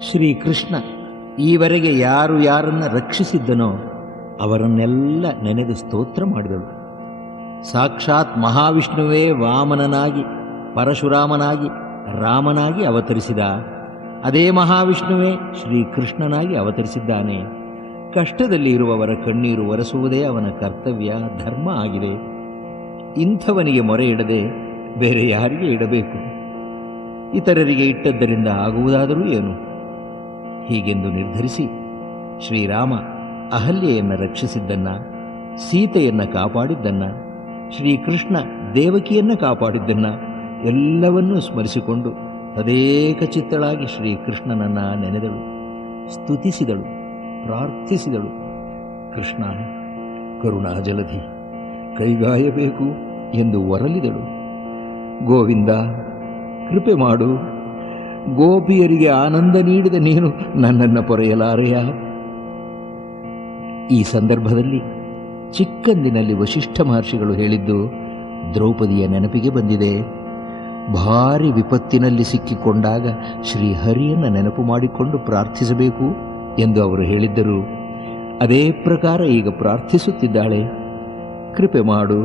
ಶ್ರೀಕೃಷ್ಣ ಈವರೆಗೆ ಯಾರು ಯಾರನ್ನ ರಕ್ಷಿಸಿದ್ದನೋ ಅವರನ್ನೆಲ್ಲ ನೆನೆದು ಸ್ತೋತ್ರ ಮಾಡಿದಳು. ಸಾಕ್ಷಾತ್ ಮಹಾವಿಷ್ಣುವೇ ವಾಮನನಾಗಿ, ಪರಶುರಾಮನಾಗಿ, ರಾಮನಾಗಿ ಅವತರಿಸಿದ. ಅದೇ ಮಹಾವಿಷ್ಣುವೇ ಶ್ರೀಕೃಷ್ಣನಾಗಿ ಅವತರಿಸಿದ್ದಾನೆ. ಕಷ್ಟದಲ್ಲಿ ಇರುವವರ ಕಣ್ಣೀರು ಒರೆಸುವುದೇ ಅವನ ಕರ್ತವ್ಯ, ಧರ್ಮ ಆಗಿದೆ. ಇಂಥವನಿಗೆ ಮೊರೆ ಇಡದೆ ಬೇರೆ ಯಾರಿಗೆ ಇಡಬೇಕು? ಇತರರಿಗೆ ಇಟ್ಟದ್ದರಿಂದ ಆಗುವುದಾದರೂ ಏನು? ಹೀಗೆಂದು ನಿರ್ಧರಿಸಿ ಶ್ರೀರಾಮ ಅಹಲ್ಯೆಯನ್ನು ರಕ್ಷಿಸಿದ್ದನ್ನ, ಸೀತೆಯನ್ನ ಕಾಪಾಡಿದ್ದನ್ನ, ಶ್ರೀಕೃಷ್ಣ ದೇವಕಿಯನ್ನ ಕಾಪಾಡಿದ್ದನ್ನ ಎಲ್ಲವನ್ನೂ ಸ್ಮರಿಸಿಕೊಂಡು ತದೇಕ ಚಿತ್ತಳಾಗಿ ಶ್ರೀಕೃಷ್ಣನನ್ನ ನೆನೆದಳು, ಸ್ತುತಿಸಿದಳು, ಪ್ರಾರ್ಥಿಸಿದಳು. ಕೃಷ್ಣ ಕರುಣಾಜಲಧಿ, ಕೈಗಾಯಬೇಕು ಎಂದು ಒರಲಿದಳು. ಗೋವಿಂದ ಕೃಪೆ ಮಾಡು, ಗೋಪಿಯರಿಗೆ ಆನಂದ ನೀಡಿದ ನೀನು ನನ್ನನ್ನು ಪೊರೆಯಲಾರೆಯ. ಈ ಸಂದರ್ಭದಲ್ಲಿ ಚಿಕ್ಕಂದಿನಲ್ಲಿ ವಶಿಷ್ಠ ಮಹರ್ಷಿಗಳು ಹೇಳಿದ್ದು ದ್ರೌಪದಿಯ ನೆನಪಿಗೆ ಬಂದಿದೆ. ಭಾರಿ ವಿಪತ್ತಿನಲ್ಲಿ ಸಿಕ್ಕಿಕೊಂಡಾಗ ಶ್ರೀಹರಿಯನ್ನು ನೆನಪು ಮಾಡಿಕೊಂಡು ಪ್ರಾರ್ಥಿಸಬೇಕು ಎಂದು ಅವರು ಹೇಳಿದ್ದರು. ಅದೇ ಪ್ರಕಾರ ಈಗ ಪ್ರಾರ್ಥಿಸುತ್ತಿದ್ದಾಳೆ. ಕೃಪೆ ಮಾಡು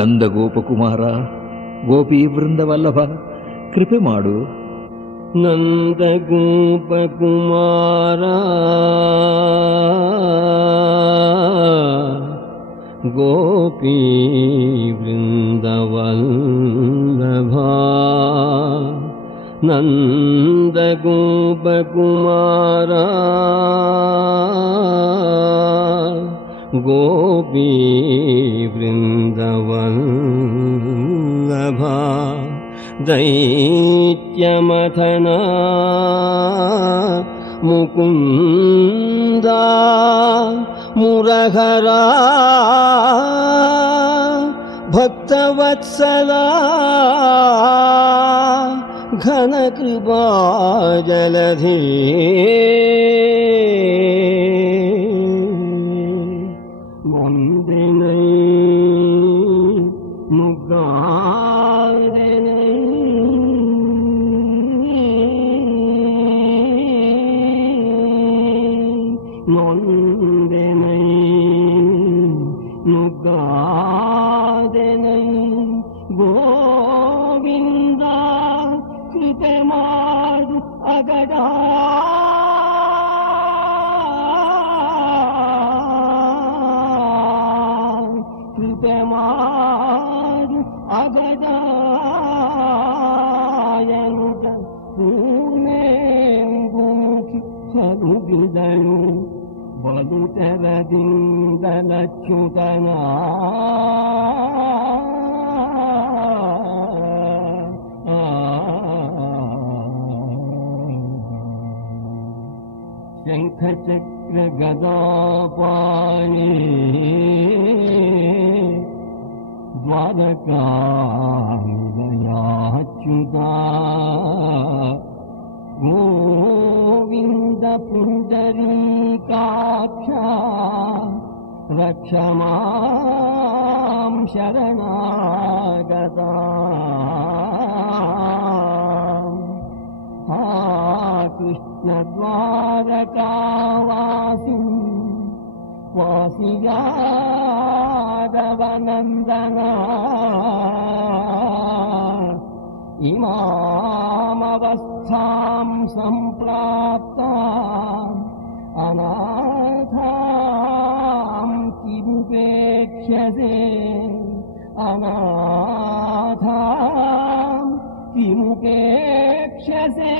ನಂದ ಗೋಪಕುಮಾರ, ಗೋಪೀ ವೃಂದವಲ್ಲಭ, ಕೃಪೆ ಮಾಡು. ನಂದ ಗೋಪಕುಮಾರ, ಗೋಪೀ ವೃಂದವಲ್ಲಭ, ನಂದ ಗೋಪಕುಮಾರ, ಗೋಪೀ ವೃಂದವಲ್ಲಭ, ದೈತ್ಯಮಥನ ಮುಕುಂದ ಮುರಹರ, ಭಕ್ತವತ್ಸಲ ಘನಕೃಪಾ ಜಲಧಿ, ವಂದನೈ ಮುಗ್ಧಾದನೈ, ವಂದನೈ ಮುಗ್ಧಾದನೈ. ಗೋವಿಂದ ಕೃಪೆ ಮಾಡು ಅಗಡ, ಕೃಪೆ ಮಾಡು ಅಗಡ ಎಂತ ಪೂರ್ಣೇಂಬುಮುಖಿ ಕರುಗಿದಳು ಬಲು ತೆರದಿಂದಲಚ್ಯುತನ. ಶಂಖಚಕ್ರ ಗದಾಪಾಣಿ ದ್ವಾರಕಾನಿಲಯಾಚ್ಯುತ, ಗೋವಿಂದ ಪುಂಡರೀಕಾಕ್ಷ ರಕ್ಷ ಮಾಂ ಶರಣಾಗತ. ಹಾ ಕೃಷ್ಣ ದ್ವಾರಕಾವಾಸಿ ವಾಸಿಯಾದವನಂದನ, ಇಮಾಮವಸ್ಥಾಂ ಸಂಪ್ರಾಪ್ತ ಅನಾಥಾಂ ಕಿಮುಪೇಕ್ಷ್ಯಸೆ, ಅನಾಥಾಂ ಕಿಮುಪೇಕ್ಷ್ಯಸೆ,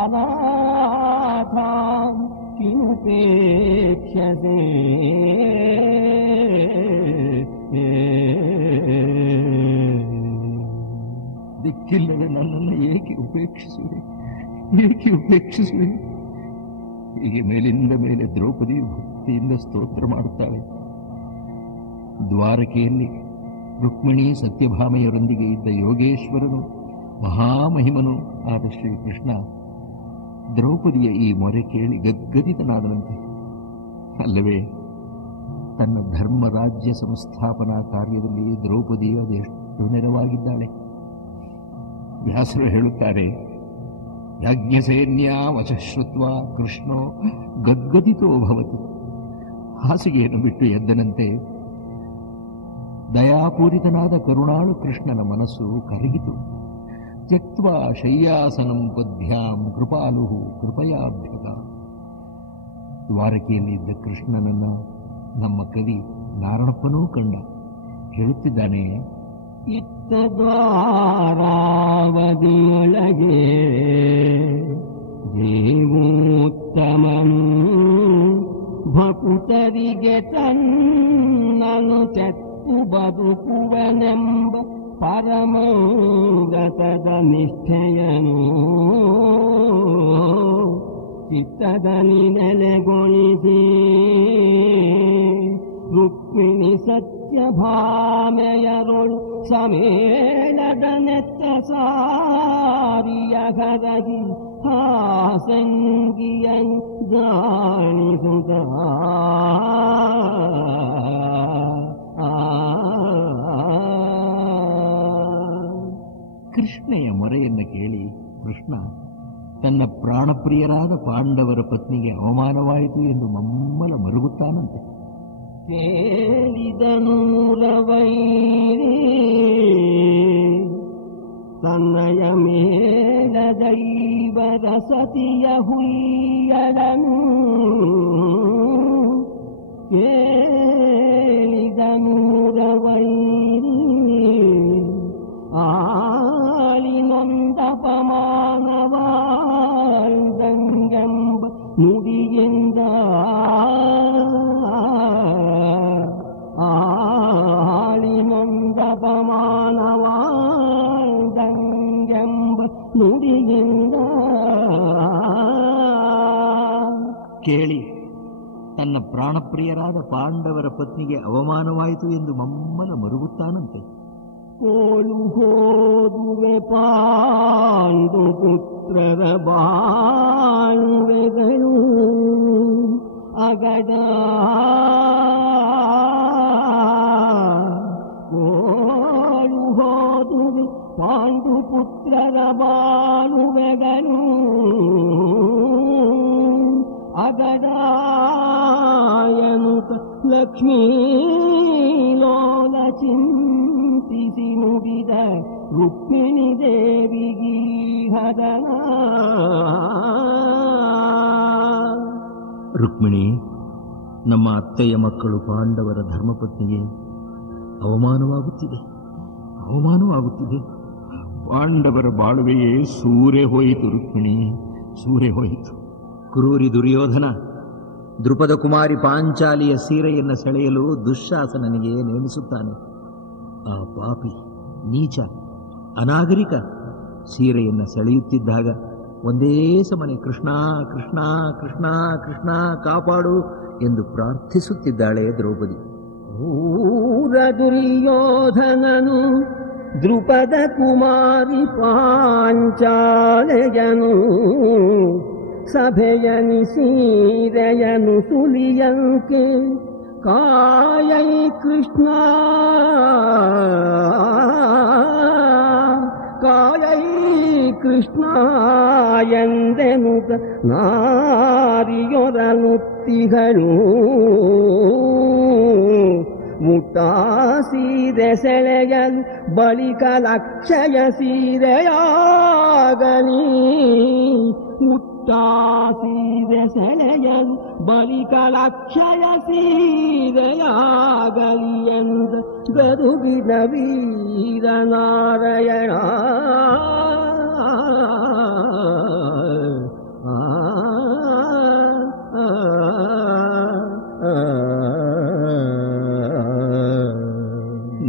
ಅನಾಥಾಂ ಕಿಮುಪೇಕ್ಷ್ಯಸೆ. ದಿಕ್ಕಿಲ್ಲದೆ ನನ್ನನ್ನು ಏಕೆ ಉಪೇಕ್ಷಿಸುವೆ, ಏಕೆ ಉಪೇಕ್ಷಿಸುವೆ? ಹೀಗೆ ಮೇಲಿಂದ ಮೇಲೆ ದ್ರೌಪದಿಯು ಭಕ್ತಿಯಿಂದ ಸ್ತೋತ್ರ ಮಾಡುತ್ತಾಳೆ. ದ್ವಾರಕೆಯಲ್ಲಿ ರುಕ್ಮಿಣಿ ಸತ್ಯಭಾಮೆಯರೊಂದಿಗೆ ಇದ್ದ ಯೋಗೇಶ್ವರನು, ಮಹಾಮಹಿಮನು ಆದ ಶ್ರೀಕೃಷ್ಣ ದ್ರೌಪದಿಯ ಈ ಮೊರೆ ಕೇಳಿ ಗದ್ಗದಿತನಾದನಂತೆ. ಅಲ್ಲವೇ ತನ್ನ ಧರ್ಮರಾಜ್ಯ ಸಂಸ್ಥಾಪನಾ ಕಾರ್ಯದಲ್ಲಿ ದ್ರೌಪದಿಯು ಅದೆಷ್ಟು ನೆರವಾಗಿದ್ದಾಳೆ. ವ್ಯಾಸರು ಹೇಳುತ್ತಾರೆ, ಯಾಜ್ಞಸೇನ್ಯ ವಶಶ್ರುತ್ವ ಕೃಷ್ಣೋ ಗದ್ಗದಿತೋ ಭವತಿ. ಹಾಸಿಗೆಯನ್ನು ಬಿಟ್ಟು ಎದ್ದನಂತೆ ದಯಾಪೂರಿತನಾದ ಕರುಣಾಳು ಕೃಷ್ಣನ ಮನಸ್ಸು ಕರಗಿತು. ತ್ಯಕ್ತ್ವಾ ಶಯ್ಯಾಸನಂ ಪದ್ಭ್ಯಾಂ ಕೃಪಾಲು ಕೃಪಯಾಭ್ಯಗ. ದ್ವಾರಕೆಯಲ್ಲಿ ಇದ್ದ ಕೃಷ್ಣನನ್ನ ನಮ್ಮ ಕವಿ ನಾರಣಪ್ಪನೂ ಕಂಡ. ಹೇಳುತ್ತಿದ್ದಾನೆ, ಇತ್ತ ದ್ವಾರಾವಧಿಯೊಳಗೆ ದೇವೋತ್ತಮನು ಭಕುತರಿಗೆ ತನ್ನನು ತೆತ್ತು ಬದುಕುವನೆಂಬ ಪರಮೋಗತದ ನಿಷ್ಠೆಯನು ಚಿತ್ತದಲ್ಲಿ ನೆಲೆಗೊಳಿಸಿ ರುಕ್ಮಿಣಿ ಸತ್ಯಭಾಮೆಯರೊಳು ಸಮೇಳದ ನೆತ್ತ ಸಾರಿಯ ಕರಗಿ ಹಾಸಂಗಿಯನ್ ಜಾಣಿಸುತ್ತ ಕೃಷ್ಣೆಯ ಮೊರೆಯನ್ನು ಕೇಳಿ ಕೃಷ್ಣ ತನ್ನ ಪ್ರಾಣಪ್ರಿಯರಾದ ಪಾಂಡವರ ಪತ್ನಿಗೆ ಅವಮಾನವಾಯಿತು ಎಂದು ಮಮ್ಮಲ ಮರುಗುತ್ತಾನಂತೆ. ಕೇಳಿದನು ರವೈರಿ ತನ್ನಯ ಮೇಲ ದೈವದ ಸತಿಯ ಹುಯ್ಯಡನು. ಕೇಳಿದನು ರವೈರಿ ಆಳಿನೊಂದಪಮಾನವಾಳ್ದಂಗೆಂಬ ನುಡಿಯಿಂದ ಆಳಿನೊಂದಪಮಾನವಾಳ್ದಂಗೆಂಬ ನುಡಿಯಿಂದ ಕೇಳಿ ತನ್ನ ಪ್ರಾಣಪ್ರಿಯರಾದ ಪಾಂಡವರ ಪತ್ನಿಗೆ ಅವಮಾನವಾಯಿತು ಎಂದು ಮಮ್ಮಲ ಮರುಗುತ್ತಾನಂತೆ. ಕೋಲು ಹೋದುವೆ ಪಾಂಡು ಪುತ್ರರ ಬಾಳುವೆಗಳು ಅಗಡ. ಕೋಲು ಹೋದುವೆ ಪಾಂಡು ಪುತ್ರರ ಬಾಳುವೆಗಳು ಅಗಡಾಯನುತ ಲಕ್ಷ್ಮೀ ಲೋಲ ಚಿಂತಿಸಿ ನುಡಿದ ರುಕ್ಮಿಣಿ ದೇವಿಗಿ ಹದನ. ರುಕ್ಮಿಣಿ, ನಮ್ಮ ಅತ್ತೆಯ ಮಕ್ಕಳು ಪಾಂಡವರ ಧರ್ಮಪತ್ನಿಗೆ ಅವಮಾನವಾಗುತ್ತಿದೆ. ಪಾಂಡವರ ಬಾಳುವೆಯೇ ಸೂರೆ ಹೋಯಿತು ರುಕ್ಮಿಣಿ, ಸೂರೆ ಹೋಯಿತು. ಕ್ರೂರಿ ದುರ್ಯೋಧನ ದೃಪದ ಕುಮಾರಿ ಪಾಂಚಾಲಿಯ ಸೀರೆಯನ್ನು ಸೆಳೆಯಲು ದುಶ್ಯಾಸನನಿಗೆ ನೇಮಿಸುತ್ತಾನೆ. ಆ ಪಾಪಿ, ನೀಚ, ಅನಾಗರಿಕ ಸೀರೆಯನ್ನು ಸೆಳೆಯುತ್ತಿದ್ದಾಗ ಒಂದೇ ಸಮನೆ ಕೃಷ್ಣ ಕೃಷ್ಣ ಕೃಷ್ಣ ಕೃಷ್ಣ ಕಾಪಾಡು ಎಂದು ಪ್ರಾರ್ಥಿಸುತ್ತಿದ್ದಾಳೆ ದ್ರೌಪದಿ. ಊರ ದುರ್ಯೋಧನನು ದೃಪದ ಕುಮಾರಿ ಪಾಂಚಾಲೆಯನು ಸಭೆಯನಿ ಸೀರೆಯನು ಸುಲಿಯಂಕೆ ಕಾಯೈ ಕೃಷ್ಣ ಕಾಯೈ ಕೃಷ್ಣ ಎಂದೆನುತ ನಾರಿಯೊರನುತ್ತಿಗಳು ಮುಟ್ಟಾಸೀರೆ ಸೆಳೆಯಲು ಬಳಿಕ ಲಕ್ಷಯ ಸೀರೆಯಾಗಲಿ. ಮುಟ್ಟಾಸೀರೆ ಸೆಳೆಯಲು ಬಳಿಕ ಲಕ್ಷಯ ಸೀರೆಯಾಗಲಿ ಎಂದ ಗರುಗಿದ ವೀರ ನಾರಾಯಣ.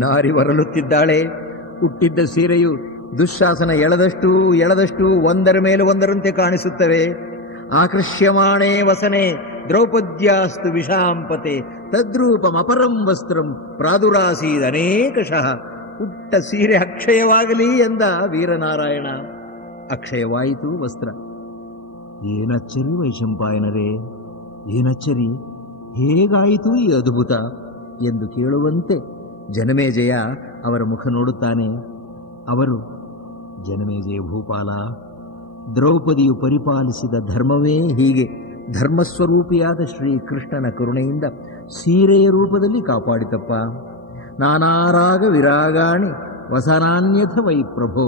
ನಾರಿ ಹೊರಳುತ್ತಿದ್ದಾಳೆ. ಹುಟ್ಟಿದ್ದ ಸೀರೆಯು ದುಶ್ಯಾಸನ ಎಳೆದಷ್ಟು ಒಂದರ ಮೇಲೆ ಒಂದರಂತೆ ಕಾಣಿಸುತ್ತವೆ. ಆಕೃಷ್ಯಮಾಣೇ ವಸನೆ ದ್ರೌಪದ್ಯಾಸ್ತು ವಿಷಾಂಪತೆ ತದ್ರೂಪಮಪರಂ ವಸ್ತ್ರಂ ಪ್ರಾದುರಾಸೀದನೇಕಶಃ. ಹುಟ್ಟ ಸೀರೆ ಅಕ್ಷಯವಾಗಲಿ ಎಂದ ವೀರನಾರಾಯಣ. ಅಕ್ಷಯವಾಯಿತು ವಸ್ತ್ರ. ಏನಚ್ಚರಿ ವೈಶಂಪಾಯನರೇ, ಏನಚ್ಚರಿ, ಹೇಗಾಯಿತು ಈ ಅದ್ಭುತ ಎಂದು ಕೇಳುವಂತೆ ಜನಮೇಜಯ ಅವರ ಮುಖ ನೋಡುತ್ತಾನೆ. ಅವರು ಜನಮೇಜಯ ಭೂಪಾಲ, ದ್ರೌಪದಿಯು ಪರಿಪಾಲಿಸಿದ ಧರ್ಮವೇ ಹೀಗೆ ಧರ್ಮಸ್ವರೂಪಿಯಾದ ಶ್ರೀಕೃಷ್ಣನ ಕರುಣೆಯಿಂದ ಸೀರೆಯ ರೂಪದಲ್ಲಿ ಕಾಪಾಡಿತಪ್ಪ. ನಾನಾರಾಗ ವಿರಾಗಾಣಿ ವಸನಾನ್ಯಥ ವೈ ಪ್ರಭೋ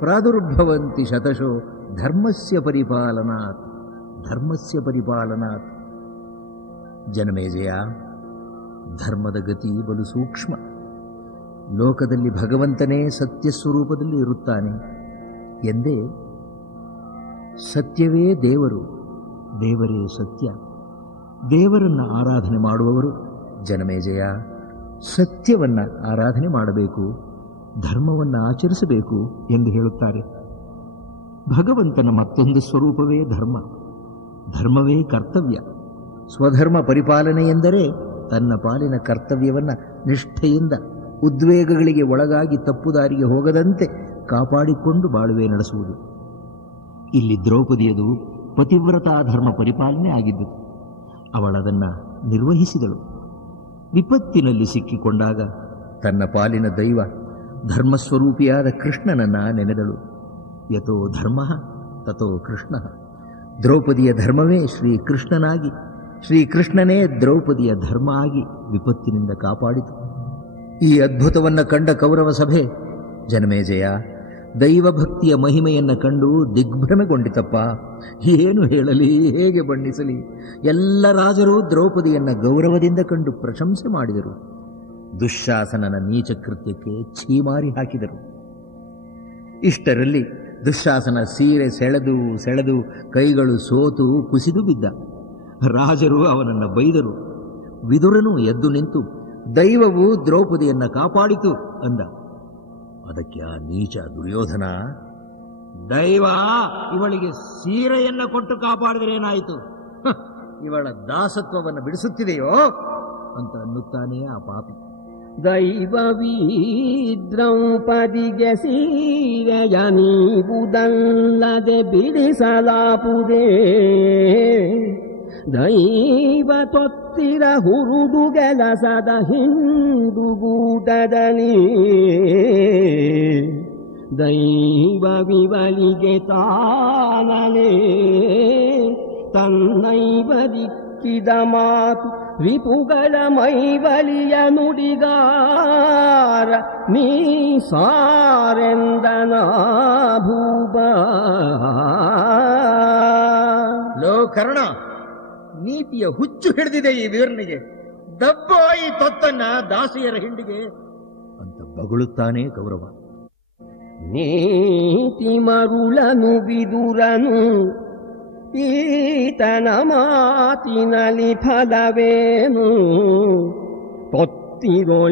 ಪ್ರಾದುರ್ಭವಂತಿ ಶತಶೋ ಧರ್ಮಸ್ಯ ಪರಿಪಾಲನಾತ್. ಧರ್ಮಸ್ಯ ಪರಿಪಾಲನಾತ್. ಜನಮೇಜಯ, ಧರ್ಮದ ಗತಿ ಬಲು ಸೂಕ್ಷ್ಮ. ಲೋಕದಲ್ಲಿ ಭಗವಂತನೇ ಸತ್ಯ ಸ್ವರೂಪದಲ್ಲಿ ಇರುತ್ತಾನೆ ಎಂದೇ ಸತ್ಯವೇ ದೇವರು, ದೇವರೇ ಸತ್ಯ. ದೇವರನ್ನು ಆರಾಧನೆ ಮಾಡುವವರು ಜನಮೇಜಯ ಸತ್ಯವನ್ನು ಆರಾಧನೆ ಮಾಡಬೇಕು, ಧರ್ಮವನ್ನು ಆಚರಿಸಬೇಕು ಎಂದು ಹೇಳುತ್ತಾರೆ. ಭಗವಂತನ ಮತ್ತೊಂದು ಸ್ವರೂಪವೇ ಧರ್ಮ. ಧರ್ಮವೇ ಕರ್ತವ್ಯ. ಸ್ವಧರ್ಮ ಪರಿಪಾಲನೆ ಎಂದರೆ ತನ್ನ ಪಾಲಿನ ಕರ್ತವ್ಯವನ್ನು ನಿಷ್ಠೆಯಿಂದ ಉದ್ವೇಗಗಳಿಗೆ ಒಳಗಾಗಿ ತಪ್ಪುದಾರಿಗೆ ಹೋಗದಂತೆ ಕಾಪಾಡಿಕೊಂಡು ಬಾಳುವೆ ನಡೆಸುವುದು. ಇಲ್ಲಿ ದ್ರೌಪದಿಯದು ಪತಿವ್ರತಾ ಧರ್ಮ ಪರಿಪಾಲನೆ ಆಗಿದ್ದು. ಅವಳದನ್ನು ನಿರ್ವಹಿಸಿದಳು. ವಿಪತ್ತಿನಲ್ಲಿ ಸಿಕ್ಕಿಕೊಂಡಾಗ ತನ್ನ ಪಾಲಿನ ದೈವ ಧರ್ಮಸ್ವರೂಪಿಯಾದ ಕೃಷ್ಣನನ್ನ ನೆನೆದಳು. ಯತೋ ಧರ್ಮ ತಥೋ ಕೃಷ್ಣ. ದ್ರೌಪದಿಯ ಧರ್ಮವೇ ಶ್ರೀಕೃಷ್ಣನಾಗಿ, ಶ್ರೀಕೃಷ್ಣನೇ ದ್ರೌಪದಿಯ ಧರ್ಮ ಆಗಿ ವಿಪತ್ತಿನಿಂದ ಕಾಪಾಡಿತು. ಈ ಅದ್ಭುತವನ್ನು ಕಂಡ ಕೌರವ ಸಭೆ ಜನಮೇಜಯ ದೈವಭಕ್ತಿಯ ಮಹಿಮೆಯನ್ನು ಕಂಡು ದಿಗ್ಭ್ರಮೆಗೊಂಡಿತಪ್ಪ. ಏನು ಹೇಳಲಿ, ಹೇಗೆ ಬಣ್ಣಿಸಲಿ? ಎಲ್ಲ ರಾಜರು ದ್ರೌಪದಿಯನ್ನು ಗೌರವದಿಂದ ಕಂಡು ಪ್ರಶಂಸೆ ಮಾಡಿದರು. ದುಶ್ಯಾಸನನ ನೀಚ ಕೃತ್ಯಕ್ಕೆ ಛೀಮಾರಿ ಹಾಕಿದರು. ಇಷ್ಟರಲ್ಲಿ ದುಶ್ಯಾಸನ ಸೀರೆ ಸೆಳೆದು ಕೈಗಳು ಸೋತು ಕುಸಿದು ಬಿದ್ದ. ರಾಜರು ಅವನನ್ನು ಬೈದರು. ವಿದುರನು ಎದ್ದು ನಿಂತು ದೈವವು ದ್ರೌಪದಿಯನ್ನು ಕಾಪಾಡಿತು ಅಂದ. ಅದಕ್ಕೆ ಆ ನೀಚ ದುರ್ಯೋಧನ, ದೈವ ಇವಳಿಗೆ ಸೀರೆಯನ್ನು ಕೊಟ್ಟು ಕಾಪಾಡಿದರೇನಾಯಿತು, ಇವಳ ದಾಸತ್ವವನ್ನು ಬಿಡಿಸುತ್ತಿದೆಯೋ ಅಂತ ಅನ್ನುತ್ತಾನೆ ಆ ಪಾಪಿ. ದೈವವೀ ದ್ರೌಪದಿಗೆ ಸೀರೆಯ ನೀವುದಲ್ಲದೆ ಬಿಡಿಸಲಾಪುದೇ. ದೈವ ತೊತ್ತಿರ ಹುರುಡು ಕೆಲಸದ ಹಿಂಡುಗೂಟದಲ್ಲಿ ದೈವವಿವಳಿಗೆ ತಾನಲೇ ತನ್ನೈವ ದಿಕ್ಕಿದ ಮಾತು ರಿಪುಗಳ ಮೈಬಲಿಯ ನುಡಿಗಾರ ನೀ ಸಾರೆಂದನ ಭೂಪ. ಲೋ ಕರ್ಣ, ನೀತಿಯ ಹುಚ್ಚು ಹಿಡಿದಿದೆ ಈ ವೀರನಿಗೆ. ದಬ್ಬೋ ಈ ತೊತ್ತನ್ನ ದಾಸಿಯರ ಹಿಂಡಿಗೆ ಅಂತ ಬಗಳುತ್ತಾನೆ ಕೌರವ. ನೀತಿ ಮರುಳನು ವಿದುರನು ಈತನ ಮಾತಿನಲ್ಲಿ ಫಲವೇನು. ತೊತ್ತಿರೊಳೀತಲೋದರಿ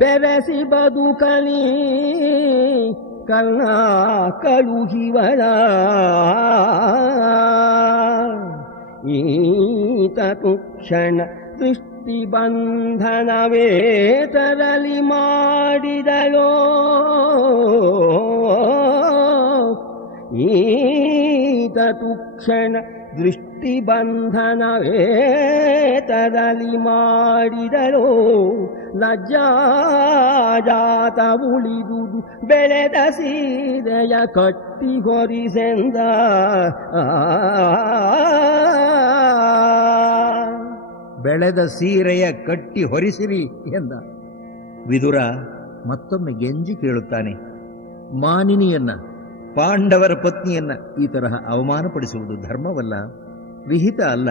ಬೆರೆಸಿ ಬದುಕಲಿ ಕರ್ಣ ಕಳುಹಿವಳ. ಈತ ತುಕ್ಷಣ ದೃಷ್ಟಿ ಬಂಧನವೇ ತರಲಿ ಮಾಡಿದಳೋ. ಈತ ತುಕ್ಷಣ ದೃಷ್ಟಿ ಬಂಧನವೇ ತರಲಿ ಮಾಡಿದಳೋ. ಲಜ್ಜಾಜಾತ ಉಳಿದುದು ಬೆಳೆದ ಸೀರೆಯ ಕಟ್ಟಿ ಹೊರಿಸೆಂದ. ಬೆಳೆದ ಸೀರೆಯ ಕಟ್ಟಿ ಹೊರಿಸಿರಿ ಎಂದ. ವಿದುರ ಮತ್ತೊಮ್ಮೆ ಗೆಂಜಿ ಕೇಳುತ್ತಾನೆ, ಮಾನಿನಿಯನ್ನ, ಪಾಂಡವರ ಪತ್ನಿಯನ್ನ ಈ ತರಹ ಅವಮಾನಪಡಿಸುವುದು ಧರ್ಮವಲ್ಲ, ವಿಹಿತ ಅಲ್ಲ,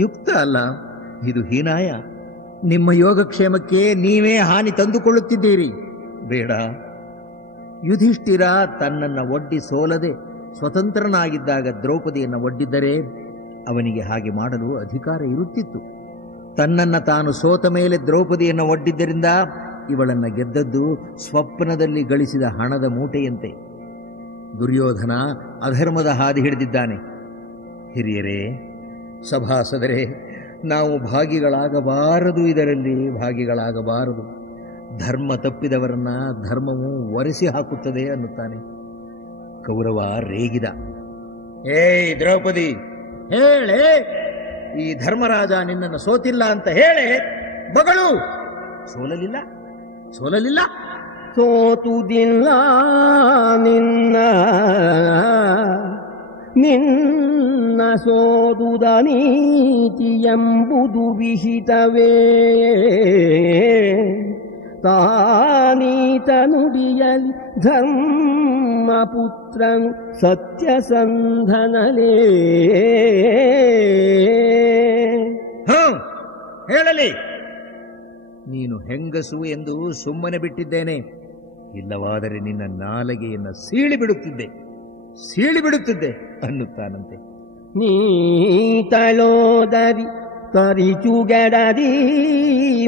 ಯುಕ್ತ ಅಲ್ಲ. ಇದು ಹೀನಾಯ. ನಿಮ್ಮ ಯೋಗಕ್ಷೇಮಕ್ಕೆ ನೀವೇ ಹಾನಿ ತಂದುಕೊಳ್ಳುತ್ತಿದ್ದೀರಿ. ಬೇಡ. ಯುಧಿಷ್ಠಿರ ತನ್ನನ್ನು ಒಡ್ಡಿ ಸೋಲದೆ ಸ್ವತಂತ್ರನಾಗಿದ್ದಾಗ ದ್ರೌಪದಿಯನ್ನು ಒಡ್ಡಿದ್ದರೆ ಅವನಿಗೆ ಹಾಗೆ ಮಾಡಲು ಅಧಿಕಾರ ಇರುತ್ತಿತ್ತು. ತನ್ನನ್ನು ತಾನು ಸೋತ ಮೇಲೆ ದ್ರೌಪದಿಯನ್ನು ಒಡ್ಡಿದ್ದರಿಂದ ಇವಳನ್ನು ಗೆದ್ದದ್ದು ಸ್ವಪ್ನದಲ್ಲಿ ಗಳಿಸಿದ ಹಣದ ಮೂಟೆಯಂತೆ. ದುರ್ಯೋಧನ ಅಧರ್ಮದ ಹಾದಿ ಹಿಡಿದಿದ್ದಾನೆ. ಹಿರಿಯರೇ, ಸಭಾಸದರೇ, ನಾವು ಭಾಗಿಗಳಾಗಬಾರದು, ಇದರಲ್ಲಿ ಭಾಗಿಗಳಾಗಬಾರದು. ಧರ್ಮ ತಪ್ಪಿದವರನ್ನ ಧರ್ಮವು ಒರೆಸಿ ಹಾಕುತ್ತದೆ ಅನ್ನುತ್ತಾನೆ. ಕೌರವ ರೇಗಿದ. ಏಯ್ ದ್ರೌಪದಿ, ಹೇಳೆ, ಈ ಧರ್ಮರಾಜ ನಿನ್ನನ್ನು ಸೋತಿಲ್ಲ ಅಂತ ಹೇಳೆ, ಬಗಳು. ಸೋಲಲಿಲ್ಲ ಸೋತುದಿಲ್ಲ ನಿನ್ನ ನಿನ್ನ ಸೋದುದ ನೀತಿ ಎಂಬುದು ವಿಹಿತವೇ ತಾನೀತ ನುಡಿಯಲಿ ಧರ್ಮಪುತ್ರನು ಸತ್ಯಸಂಧನಲೇ ಹೇಳಲಿ. ನೀನು ಹೆಂಗಸು ಎಂದು ಸುಮ್ಮನೆ ಬಿಟ್ಟಿದ್ದೇನೆ, ಇಲ್ಲವಾದರೆ ನಿನ್ನ ನಾಲಗೆಯನ್ನು ಸೀಳಿಬಿಡುತ್ತಿದ್ದೆ ಅನ್ನುತ್ತಾನಂತೆ. ನೀತಲೋದರಿ ತರಿಚುಗೆಡದಿ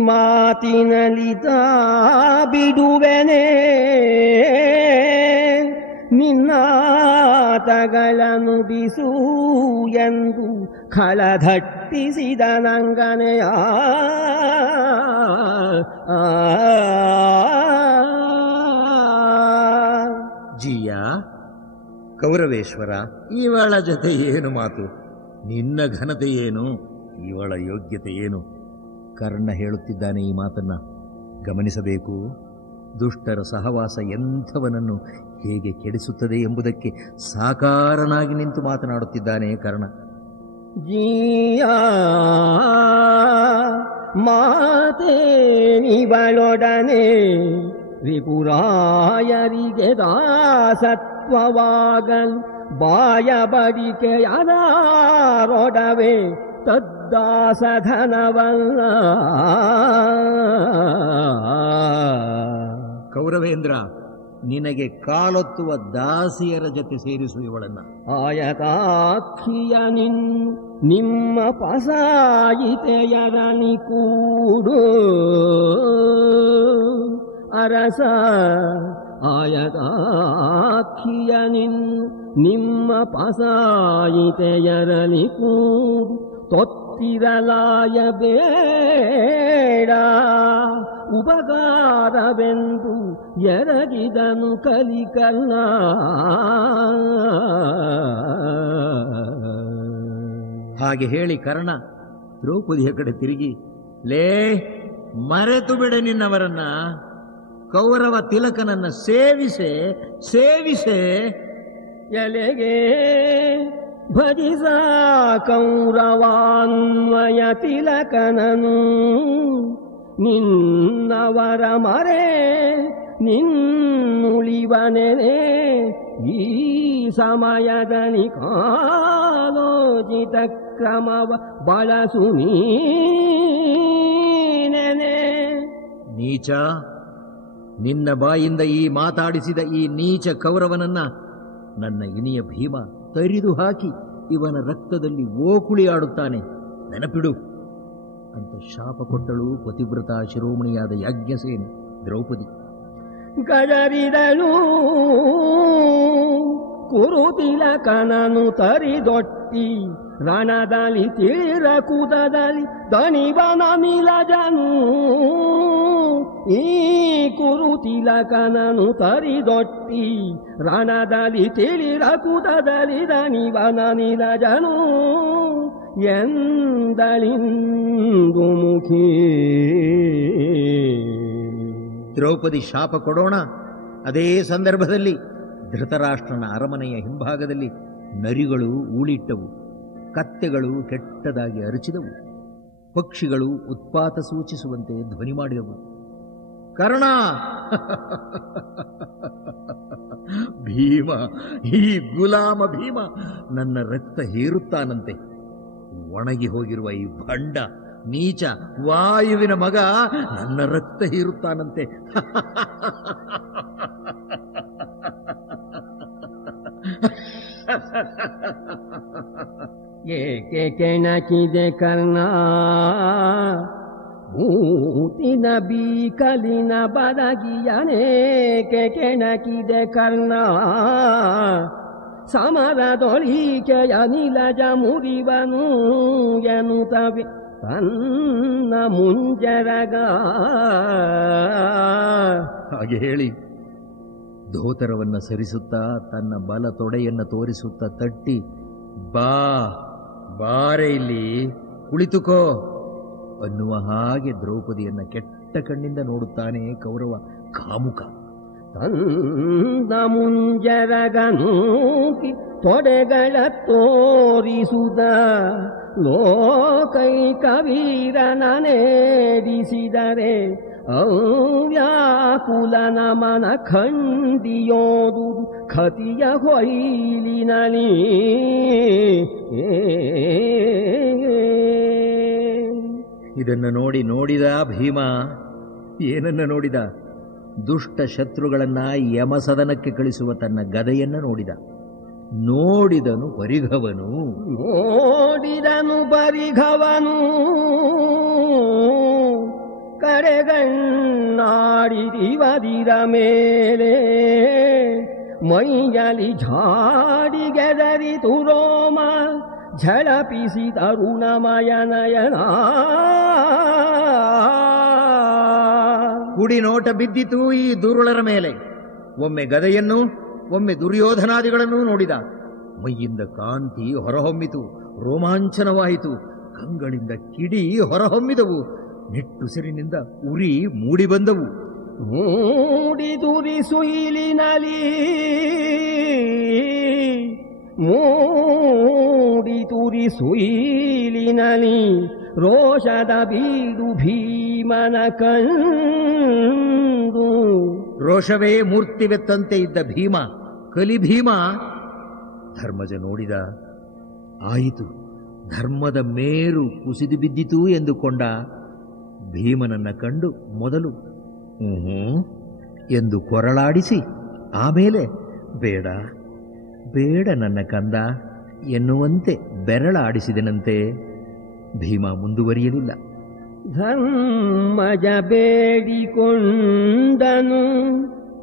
ಮಾತಿನಲಿತ ಬಿಡುವೆನೆ ನಿನ್ನಾತಗಳನ್ನು ಬಿಸು ಎಂದು ಖಳಧಟ್ಟಿಸಿದ ನಂಗನೆಯ ಜಿಯ ಕೌರವೇಶ್ವರ, ಇವಳ ಜೊತೆ ಏನು ಮಾತು? ನಿನ್ನ ಘನತೆ ಏನು, ಇವಳ ಯೋಗ್ಯತೆ ಏನು? ಕರ್ಣ ಹೇಳುತ್ತಿದ್ದಾನೆ ಈ ಮಾತನ್ನ ಗಮನಿಸಬೇಕು. ದುಷ್ಟರ ಸಹವಾಸ ಎಂಥವನನ್ನು ಹೇಗೆ ಕೆಡಿಸುತ್ತದೆ ಎಂಬುದಕ್ಕೆ ಸಾಕಾರನಾಗಿ ನಿಂತು ಮಾತನಾಡುತ್ತಿದ್ದಾನೆ ಕರ್ಣ. ಜಿಯ ಮಾತೇನಿವಳೊಡನೆ ರಿಪುರಾಯರಿಗೆ ದಾಸತ್ವವಾಗಲು ಬಾಯಬಡಿಕೆಯದಾರೊಡವೆ ತದ್ದಾಸಧನವಲ್ಲ. ಕೌರವೇಂದ್ರ, ನಿನಗೆ ಕಾಲೊತ್ತುವ ದಾಸಿಯರ ಜೊತೆ ಸೇರಿಸು ಇವಳನ್ನ. ಆಯತಾಕ್ಷಿಯ ನಿಮ್ಮ ಪಸಾಯಿತೆಯರನಿ ಕೂಡು ಅರಸ ಆಯತಾಕ್ಷಿಯ ನಿಮ್ಮ ಪಸಾಯಿತೆಯರಲಿ ಕೂಡು ತೊತ್ತಿರಲಾಯ ಬೇಡ ಉಪಕಾರವೆಂದು ಎರಗಿದನು ಕಲಿಕಲ್ಲ. ಹಾಗೆ ಹೇಳಿ ಕರ್ಣ ದ್ರೌಪದಿಯ ಕಡೆ ತಿರುಗಿ, ಲೇ ಮರೆತು ಬಿಡೆ ನಿನ್ನವರನ್ನ, ಕೌರವ ತಿಲಕನನ್ನ ಸೇವಿಸೆ ಎಲೆಗೆ ಭಜಿಸ ಕೌರವಾನ್ವಯ ತಿಲಕನನು ನಿನ್ನವರ ಮರೆ ನಿನ್ನುಳಿವನೆ ಈ ಸಮಯದಲ್ಲಿ ಕಾಲೋಚಿತ ಕ್ರಮವ ಬಳಸು ನೀನೆ. ನೀಚ, ನಿನ್ನ ಬಾಯಿಂದ ಈ ಮಾತಾಡಿಸಿದ ಈ ನೀಚ ಕೌರವನನ್ನ ನನ್ನ ಇನಿಯ ಭೀಮ ತರಿದು ಹಾಕಿ ಇವನ ರಕ್ತದಲ್ಲಿ ಓಕುಳಿ ಆಡುತ್ತಾನೆ, ನೆನಪಿಡು ಅಂತ ಶಾಪ ಕೊಟ್ಟಳು ಪತಿವ್ರತ ಶಿರೋಮಣಿಯಾದ ಯಾಜ್ಞಸೇನೆ ದ್ರೌಪದಿ. ಗಜರಿದಳು ಕುರುತಿಲಕನನು ತರಿದೊಟ್ಟಿ ರಣದಲ್ಲಿ ತೀರ ಕೂದದಲ್ಲಿ ದಣಿವನ ನಿಲಜನು ಈ ಕುರುತಿಲಕನನು ತರಿದೊಟ್ಟಿ ರಣದಲ್ಲಿ ತಿಳಿರ ಕೂದದಲ್ಲಿ ದಣಿವನ ನಿಲಜನು ಎಂದಳಿಂದು ಮುಖಿ. ದ್ರೌಪದಿ ಶಾಪ ಕೊಡೋಣ. ಅದೇ ಸಂದರ್ಭದಲ್ಲಿ ಧೃತರಾಷ್ಟ್ರನ ಅರಮನೆಯ ಹಿಂಭಾಗದಲ್ಲಿ ನರಿಗಳು ಊಳಿಟ್ಟವು, ಕತ್ತೆಗಳು ಕೆಟ್ಟದಾಗಿ ಅರಚಿದವು, ಪಕ್ಷಿಗಳು ಉತ್ಪಾತ ಸೂಚಿಸುವಂತೆ ಧ್ವನಿ ಮಾಡಿದವು. ಕರ್ಣ, ಭೀಮ, ಈ ಗುಲಾಮ ಭೀಮ ನನ್ನ ರಕ್ತ ಹೀರುತ್ತಾನಂತೆ. ಒಣಗಿ ಹೋಗಿರುವ ಈ ಭಂಡ ನೀಚ ವಾಯುವಿನ ಮಗ ನನ್ನ ರಕ್ತ ಹೀರುತ್ತಾನಂತೆ. ಏಕೆ ಕೆಣಕಿದೆ ಕರ್ಣ ಭೂತಿನ ಬೀಕಲಿನ ಬದಗಿಯನೇಕೆ ಕೆಣಕಿದೆ ಕರ್ಣ ಸಮರದೊಳಿಕೆಯ ನಿಲಜ ಮುರಿವನು ಎನ್ನುತ್ತವೆ ತನ್ನ ಮುಂಜರಗ. ಹಾಗೆ ಹೇಳಿ ಧೋತರವನ್ನ ಸರಿಸುತ್ತಾ ತನ್ನ ಬಲ ತೊಡೆಯನ್ನ ತೋರಿಸುತ್ತಾ ತಟ್ಟಿ, ಬಾರೆ ಇಲ್ಲಿ ಕುಳಿತುಕೋ ಅನ್ನುವ ಹಾಗೆ ದ್ರೌಪದಿಯನ್ನ ಕೆಟ್ಟ ಕಣ್ಣಿಂದ ನೋಡುತ್ತಾನೆ ಕೌರವ ಕಾಮುಕ. ತನ್ನ ಮುಂಜರಗನೂಕಿ ತೊಡೆಗಳ ತೋರಿಸುದ ಲೋಕೈಕ ವೀರನನೇರಿಸಿದರೆ ಅವ್ಯಾಕುಲ ನಮನ ಖಂಡಿಯೋದುದು ಖತಿಯ ಹೊಯ್ಲಿನಲಿ. ಇದನ್ನು ನೋಡಿದ ಭೀಮ ಏನನ್ನ ನೋಡಿದ? ದುಷ್ಟ ಶತ್ರುಗಳನ್ನ ಯಮಸದನಕ್ಕೆ ಕಳಿಸುವ ತನ್ನ ಗದೆಯನ್ನ ನೋಡಿದನು ಬರಿಘವನು ಕಡೆಗಣ್ಣಾಡಿದಿವದಿರ ಮೇಲೆ ಮೈಯಲಿ ಝಾಡಿಗೆದರಿತು ರೋಮ ಝಳಪಿಸಿ ತರುಣಮಯ ನಯನ. ಕುಡಿ ನೋಟ ಬಿದ್ದಿತು ಈ ದುರುಳರ ಮೇಲೆ. ಒಮ್ಮೆ ಗದೆಯನ್ನು, ಒಮ್ಮೆ ದುರ್ಯೋಧನಾದಿಗಳನ್ನು ನೋಡಿದ. ಮೈಯಿಂದ ಕಾಂತಿ ಹೊರಹೊಮ್ಮಿತು, ರೋಮಾಂಚನವಾಯಿತು. ಕಂಗಳಿಂದ ಕಿಡಿ ಹೊರಹೊಮ್ಮಿದವು, ನಿಟ್ಟುಸಿರಿನಿಂದ ಉರಿ ಮೂಡಿ ಬಂದವು. ಮೂಡಿದುರಿ ಸುಯಿಲಿನಲಿ ರೋಷದ ಬೀಡು ಭೀಮನ ಕಂಡು. ರೋಷವೇ ಮೂರ್ತಿವೆತ್ತಂತೆ ಇದ್ದ ಭೀಮ, ಕಲಿಭೀಮ. ಧರ್ಮಜ ನೋಡಿದ, ಆಯಿತು, ಧರ್ಮದ ಮೇರು ಕುಸಿದು ಬಿದ್ದಿತು ಎಂದುಕೊಂಡ. ಭೀಮನನ್ನ ಕಂಡು ಮೊದಲು ಎಂದು ಕೊರಳಾಡಿಸಿ, ಆಮೇಲೆ ಬೇಡ ಬೇಡ ನನ್ನ ಕಂದ ಎನ್ನುವಂತೆ ಬೆರಳಾಡಿಸಿದನಂತೆ. ಭೀಮ ಮುಂದುವರಿಯಲಿಲ್ಲ. ಧರ್ಮಜ ಬೇಡಿಕೊಂಡನು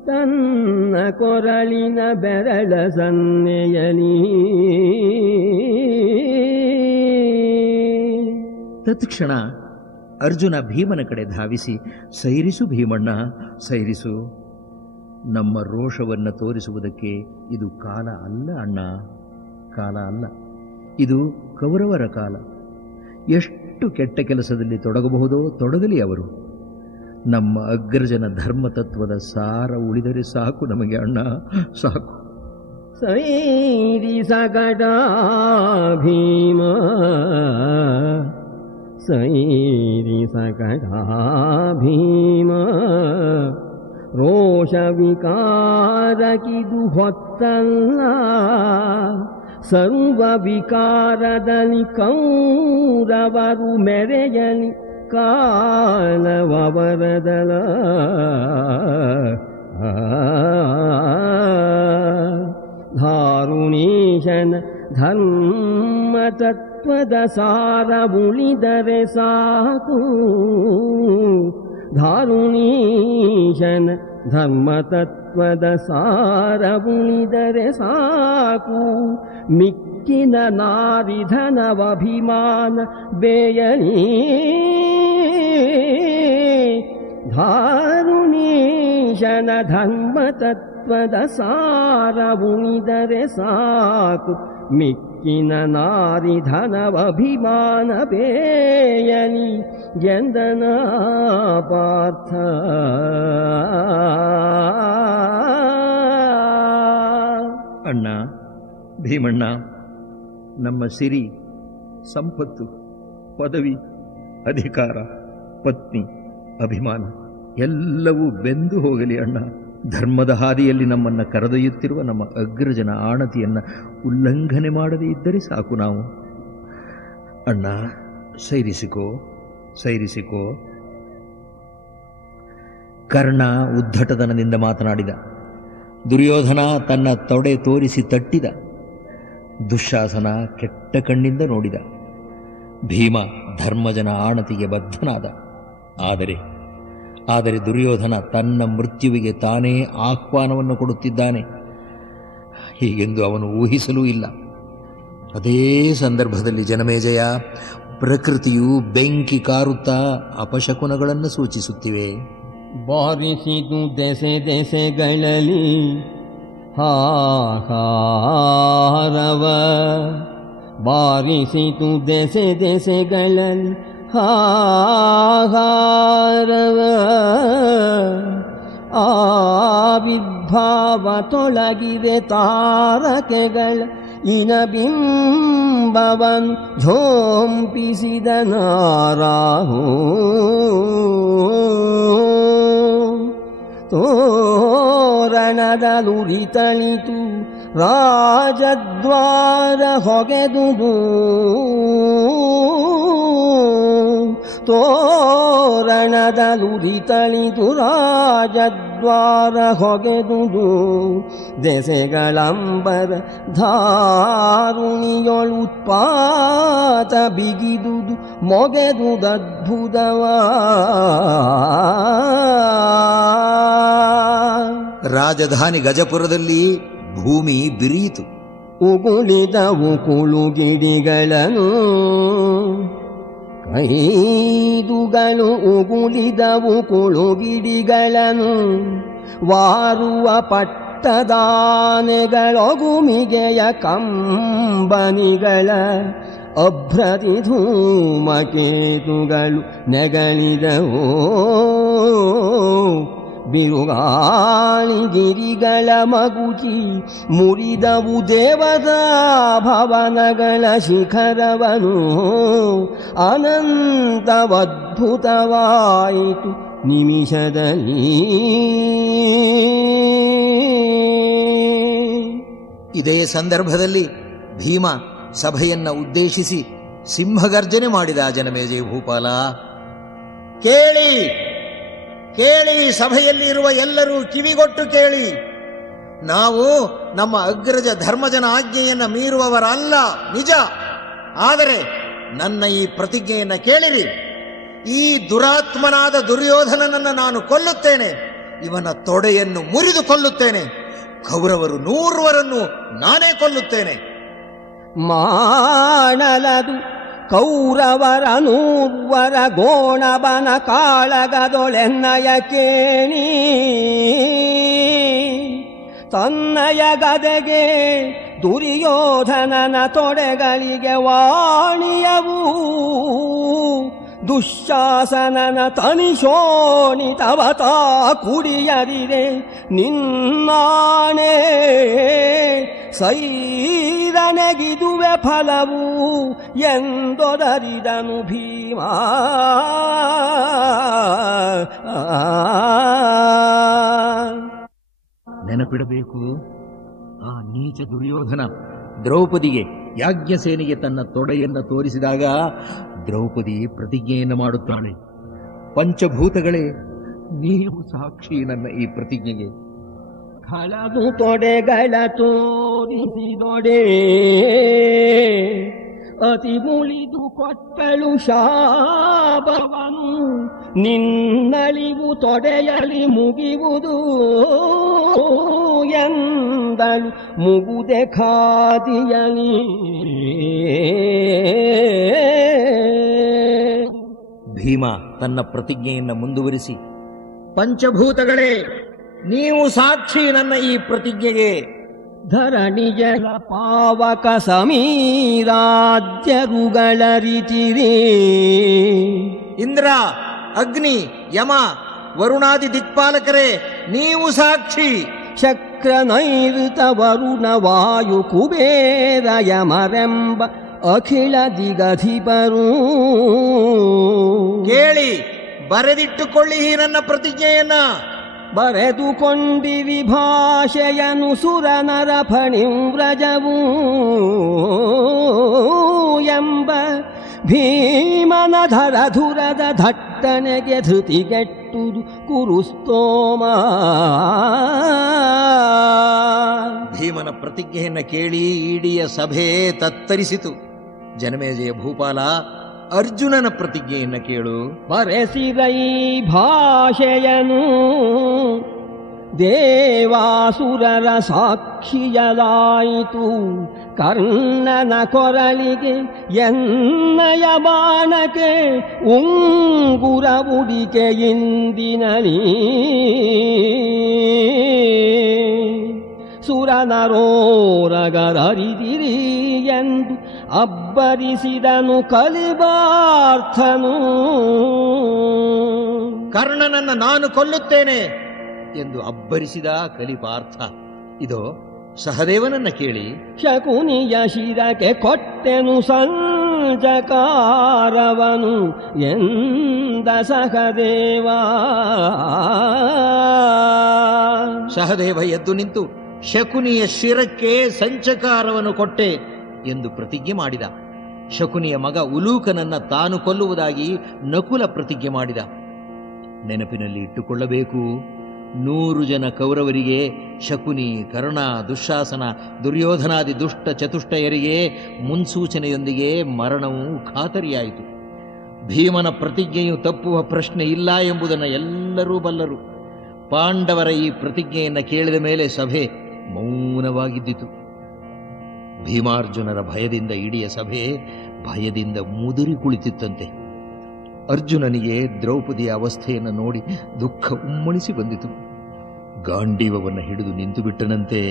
ತನ್ನ ಕೊರಳಿನ ಬೆರಳ ಸನ್ನೆಯಲಿ. ತತ್ಕ್ಷಣ ಅರ್ಜುನ ಭೀಮನ ಕಡೆ ಧಾವಿಸಿ, ಸೈರಿಸು ಭೀಮಣ್ಣ, ಸೈರಿಸು. ನಮ್ಮ ರೋಷವನ್ನು ತೋರಿಸುವುದಕ್ಕೆ ಇದು ಕಾಲ ಅಲ್ಲ ಅಣ್ಣ, ಕಾಲ ಅಲ್ಲ. ಇದು ಕೌರವರ ಕಾಲ. ಎಷ್ಟು ಕೆಟ್ಟ ಕೆಲಸದಲ್ಲಿ ತೊಡಗಬಹುದೋ ತೊಡಗಲಿ ಅವರು. ನಮ್ಮ ಅಗ್ರಜನ ಧರ್ಮತತ್ವದ ಸಾರ ಉಳಿದರೆ ಸಾಕು ನಮಗೆ ಅಣ್ಣ, ಸಾಕು. ಸೈರಿಸಗಡ ಭೀಮ, ಸೈರಿಸಗಡ ಭೀಮ, ರೋಷ ವಿಕಾರಕಿದು ಹೊತ್ತಲ್ಲ. ಸರ್ವ ವಿಕಾರದಲ್ಲಿ ಕೌರವರು ಮೆರೆಯಲಿ ಕಾಲವರದಲ. ಧಾರುಣೀಶನ ಧರ್ಮ ತತ್ವದ ಸಾರ ಉಳಿದರೆ ಸಾಕು. ಧಾರುಣೀಶನ ಧರ್ಮ ತತ್ವದ ಸಾರ ಉಳಿದರೆ ಸಾಕು. ಮಿಕ್ಕಿನ ನಾರಿಧನವಭಿಮಾನ ಬೇಯಲಿ. ಧಾರುಣೀಶನ ಧರ್ಮ ತತ್ವದ ಸಾರ ಉಳಿದರೆ ಸಾಕು. ಮಿಕ್ಕಿನ ನಾರಿಧನವಭಿಮಾನ ಬೇಯಲಿ ಎಂದನ ಪಾರ್ಥ. ಅಣ್ಣ ಭೀಮಣ್ಣ, ನಮ್ಮ ಸಿರಿ, ಸಂಪತ್ತು, ಪದವಿ, ಅಧಿಕಾರ, ಪತ್ನಿ, ಅಭಿಮಾನ ಎಲ್ಲವೂ ಬೆಂದು ಹೋಗಲಿ ಅಣ್ಣ. ಧರ್ಮದ ಹಾದಿಯಲ್ಲಿ ನಮ್ಮನ್ನು ಕರೆದೊಯ್ಯುತ್ತಿರುವ ನಮ್ಮ ಅಗ್ರಜನ ಆಣತಿಯನ್ನು ಉಲ್ಲಂಘನೆ ಮಾಡದೇ ಇದ್ದರೆ ಸಾಕು ನಾವು. ಅಣ್ಣ ಸೈರಿಸಿಕೋ, ಸೈರಿಸಿಕೋ. ಕರ್ಣ ಉದ್ಧಟತನದಿಂದ ಮಾತನಾಡಿದ. ದುರ್ಯೋಧನ ತನ್ನ ತೊಡೆ ತೋರಿಸಿ ತಟ್ಟಿದ. ದುಶ್ಯಾಸನ ಕೆಟ್ಟ ಕಣ್ಣಿಂದ ನೋಡಿದ. ಭೀಮ ಧರ್ಮಜನ ಆಣತಿಗೆ ಬದ್ಧನಾದ. ಆದರೆ ದುರ್ಯೋಧನ ತನ್ನ ಮೃತ್ಯುವಿಗೆ ತಾನೇ ಆಹ್ವಾನವನ್ನು ಕೊಡುತ್ತಿದ್ದಾನೆ ಹೀಗೆಂದು ಅವನು ಊಹಿಸಲೂ ಇಲ್ಲ. ಅದೇ ಸಂದರ್ಭದಲ್ಲಿ ಜನಮೇಜಯ, ಪ್ರಕೃತಿಯು ಬೆಂಕಿ ಕಾರುತ್ತಾ ಅಪಶಕುನಗಳನ್ನು ಸೂಚಿಸುತ್ತಿವೆ. ಬಾರಿಸಿದು ದೆಸೆ ದೆಸೆಗಳಲ್ಲಿ ಹಾಹಾರವ, ಬಾರಿಸಿತು ದೆಸೆ ದೆಸೆಗಳಲ್ಲಿ ಹಾಹಾರವ. ಆವಿರ್ಭಾವ ತೊಳಗಿದೆ ತಾರಕೆಗಳ ಇನಬಿಂಬವನ್ ಝೋಂಪಿಸಿದ ನಾರಾಹೋ ತೋರಣದಲುರಿತಳಿತು ರಾಜದ್ವಾರ ಹೊಗೆದುದು ತೋರಣದಲುರಿತಳಿತು ರಾಜದ್ವಾರ ಹೊಗೆದುದು ದೆಸೆಗಳಂಬರ ಧಾರುಣಿಯೊಳುತ್ಪಾತ ಬಿಗಿದುದು ಮೊಗೆದುದದ್ಭುತವ ರಾಜಧಾನಿ ಗಜಪುರದಲ್ಲಿ ಭೂಮಿ ಬಿರಿಯಿತು. ಉಗುಳಿದವು ಕುಳುಗಿಡಿಗಳನ್ನು ಕೈದುಗಳು ಉಗುಳಿದವು ಕುಳುಗಿಡಿಗಳನ್ನು ವಾರುವ ಪಟ್ಟದಾನೆಗಳೊಗುಮಿಗೆಯ ಕಂಬನಿಗಳ ಅಭ್ರತಿ ಧೂಮಕೇತುಗಳು ನೆಗಳಿದವೋ ಬಿರುಗಾಳಿಗಿರಿಗಳ ಮಗುಚಿ ಮುರಿದವು ದೇವತಾ ಭವನಗಳ ಶಿಖರವನು ಅನಂತವದ್ಭುತವಾಯಿತು ನಿಮಿಷದಲ್ಲಿ. ಇದೇ ಸಂದರ್ಭದಲ್ಲಿ ಭೀಮ ಸಭೆಯನ್ನ ಉದ್ದೇಶಿಸಿ ಸಿಂಹಗರ್ಜನೆ ಮಾಡಿದ. ಜನಮೇಜಯ ಭೂಪಾಲ, ಕೇಳಿ ಕೇಳಿ, ಸಭೆಯಲ್ಲಿ ಇರುವ ಎಲ್ಲರೂ ಕಿವಿಗೊಟ್ಟು ಕೇಳಿ. ನಾವು ನಮ್ಮ ಅಗ್ರಜ ಧರ್ಮಜನ ಆಜ್ಞೆಯನ್ನು ಮೀರುವವರಲ್ಲ, ನಿಜ. ಆದರೆ ನನ್ನ ಈ ಪ್ರತಿಜ್ಞೆಯನ್ನು ಕೇಳಿರಿ. ಈ ದುರಾತ್ಮನಾದ ದುರ್ಯೋಧನನನ್ನು ನಾನು ಕೊಲ್ಲುತ್ತೇನೆ, ಇವನ ತೊಡೆಯನ್ನು ಮುರಿದು ಕೊಲ್ಲುತ್ತೇನೆ. ಕೌರವರು 100 ನಾನೇ ಕೊಲ್ಲುತ್ತೇನೆ. ಮಾಡಲದು ಕೌರವರ 100 ಗೋಣಬನ ಕಾಳಗದೊಳೆನ್ನಯ ಕೇಣಿ ತನ್ನಯ ಗದೆಗೆ ದುರ್ಯೋಧನನ ತೊಡೆಗಳಿಗೆ ವಾಣಿಯವು ದುಶ್ಶಾಸನನ ತನಿಶೋಣಿತವತಾ ಕುಡಿಯದಿರೆ ನಿನ್ನಾಣೆ ಸೈರನೆಗಿದುವೆ ಫಲವು ಎಂದೊದರಿದನು ಭೀಮ. ನೆನಪಿಡಬೇಕು, ಆ ನೀಚ ದುರ್ಯೋಧನ ದ್ರೌಪದಿಗೆ ಯಾಜ್ಞಸೇನಿಗೆ ತನ್ನ ತೊಡೆಯನ್ನು ತೋರಿಸಿದಾಗ ದ್ರೌಪದಿ ಪ್ರತಿಜ್ಞೆಯನ್ನು ಮಾಡುತ್ತಾಳೆ. ಪಂಚಭೂತಗಳೇ, ನೀವು ಸಾಕ್ಷಿ ನನ್ನ ಈ ಪ್ರತಿಜ್ಞೆಗೆ. ಕಳದು ತೊಡೆಗಳ ತೋರಿಸಿದೊಡೆ ಅತಿ ಮುಳಿದು ಕೊಟ್ಟಳು ಶಾಪವನು ನಿನ್ನಳಿವು ತೊಡೆಯಲಿ ಮುಗಿಯುವುದು ಎಂದಳು ಮುಗುದೆ ಖಾದಿಯಲಿ. ಭೀಮ ತನ್ನ ಪ್ರತಿಜ್ಞೆಯನ್ನು ಮುಂದುವರಿಸಿ, ಪಂಚಭೂತಗಳೇ, ನೀವು ಸಾಕ್ಷಿ ನನ್ನ ಈ ಪ್ರತಿಜ್ಞೆಗೆ. ಧರಣಿಯ ಪಾವಕ ಸಮೀರಾದ್ಯರುಗಳ ರೀತಿರೇ ಇಂದ್ರ, ಅಗ್ನಿ, ಯಮ, ವರುಣಾದಿ ದಿಕ್ಪಾಲಕರೇ, ನೀವು ಸಾಕ್ಷಿ. ಶಕ್ರ ನೈಋತ ವರುಣ ವಾಯು ಕುಬೇರ ಯಮರೆಂಬ ಅಖಿಲ ದಿಗಧಿಪರು ಕೇಳಿ, ಬರೆದಿಟ್ಟುಕೊಳ್ಳಿ ನನ್ನ ಪ್ರತಿಜ್ಞೆಯನ್ನ. ಬರೆದುಕೊಂಡಿರಿ ಭಾಷೆಯನು ಸುರನರ ಫಣಿವ್ರಜವು ಎಂಬ ಭೀಮನ ಧರಧುರದ ದಟ್ಟಣೆಗೆ ಧೃತಿಗೆಟ್ಟುದು ಕುರುಸ್ತೋಮ. ಭೀಮನ ಪ್ರತಿಜ್ಞೆಯನ್ನು ಕೇಳಿ ಇಡೀ ಸಭೆ ತತ್ತರಿಸಿತು. ಜನಮೇಜಯ ಭೂಪಾಲ, ಅರ್ಜುನನ ಪ್ರತಿಜ್ಞೆಯನ್ನು ಕೇಳು. ಬರೆಸಿರೈ ಭಾಷೆಯನು ದೇವಾಸುರರ ಸಾಕ್ಷಿಯಲಾಯಿತು ಕರ್ಣನ ಕೊರಳಿಗೆ ಎನ್ನಯ ಬಾಣಕ್ಕೆ ಉಂಗುರ ಉಡಿಕೆಯಿಂದಿನಲಿ ಸುರನರೋರಗರರಿದಿರಿ ಎಂದು ಅಬ್ಬರಿಸಿದನು ಕಲಿಬಾರ್ಥನು. ಕರ್ಣನನ್ನು ನಾನು ಕೊಲ್ಲುತ್ತೇನೆ, ಎಂದು ಅಬ್ಬರಿಸಿದ ಕಲಿಪಾರ್ಥ. ಇದೋ ಸಹದೇವನನ್ನ ಕೇಳಿ, ಶಕುನಿಯ ಶಿರಕ್ಕೆ ಕೊಟ್ಟೆನು ಸಂಜಕಾರವನು ಎಂದ ಸಹದೇವ. ಸಹದೇವ ಎದ್ದು ನಿಂತು ಶಕುನಿಯ ಶಿರಕ್ಕೆ ಸಂಚಕಾರವನ್ನು ಕೊಟ್ಟೆ ಎಂದು ಪ್ರತಿಜ್ಞೆ ಮಾಡಿದ. ಶಕುನಿಯ ಮಗ ಉಲೂಕನನ್ನ ತಾನು ಕೊಲ್ಲುವುದಾಗಿ ನಕುಲ ಪ್ರತಿಜ್ಞೆ ಮಾಡಿದ. ನೆನಪಿನಲ್ಲಿ ಇಟ್ಟುಕೊಳ್ಳಬೇಕು, 100 ಜನ ಕೌರವರಿಗೆ, ಶಕುನಿ, ಕರ್ಣ, ದುಶ್ಯಾಸನ, ದುರ್ಯೋಧನಾದಿ ದುಷ್ಟ ಚತುಷ್ಟಯರಿಗೆ ಮುನ್ಸೂಚನೆಯೊಂದಿಗೆ ಮರಣವು ಖಾತರಿಯಾಯಿತು. ಭೀಮನ ಪ್ರತಿಜ್ಞೆಯು ತಪ್ಪುವ ಪ್ರಶ್ನೆ ಇಲ್ಲ ಎಂಬುದನ್ನು ಎಲ್ಲರೂ ಬಲ್ಲರು. ಪಾಂಡವರ ಈ ಪ್ರತಿಜ್ಞೆಯನ್ನು ಕೇಳಿದ ಮೇಲೆ ಸಭೆ ಮೌನವಾಗಿದ್ದಿತು. ಭೀಮಾರ್ಜುನರ ಭಯದಿಂದ ಇಡೀ ಸಭೆ ಭಯದಿಂದ ಮುದುರಿ ಕುಳಿತಿತ್ತಂತೆ. ಅರ್ಜುನನಿಗೆ ದ್ರೌಪದಿಯ ಅವಸ್ಥೆಯನ್ನು ನೋಡಿ ದುಃಖ ಉಮ್ಮಳಿಸಿ ಬಂದಿತು. ಗಾಂಡೀವವನ್ನು ಹಿಡಿದು ನಿಂತು ಬಿಟ್ಟನಂತೆ.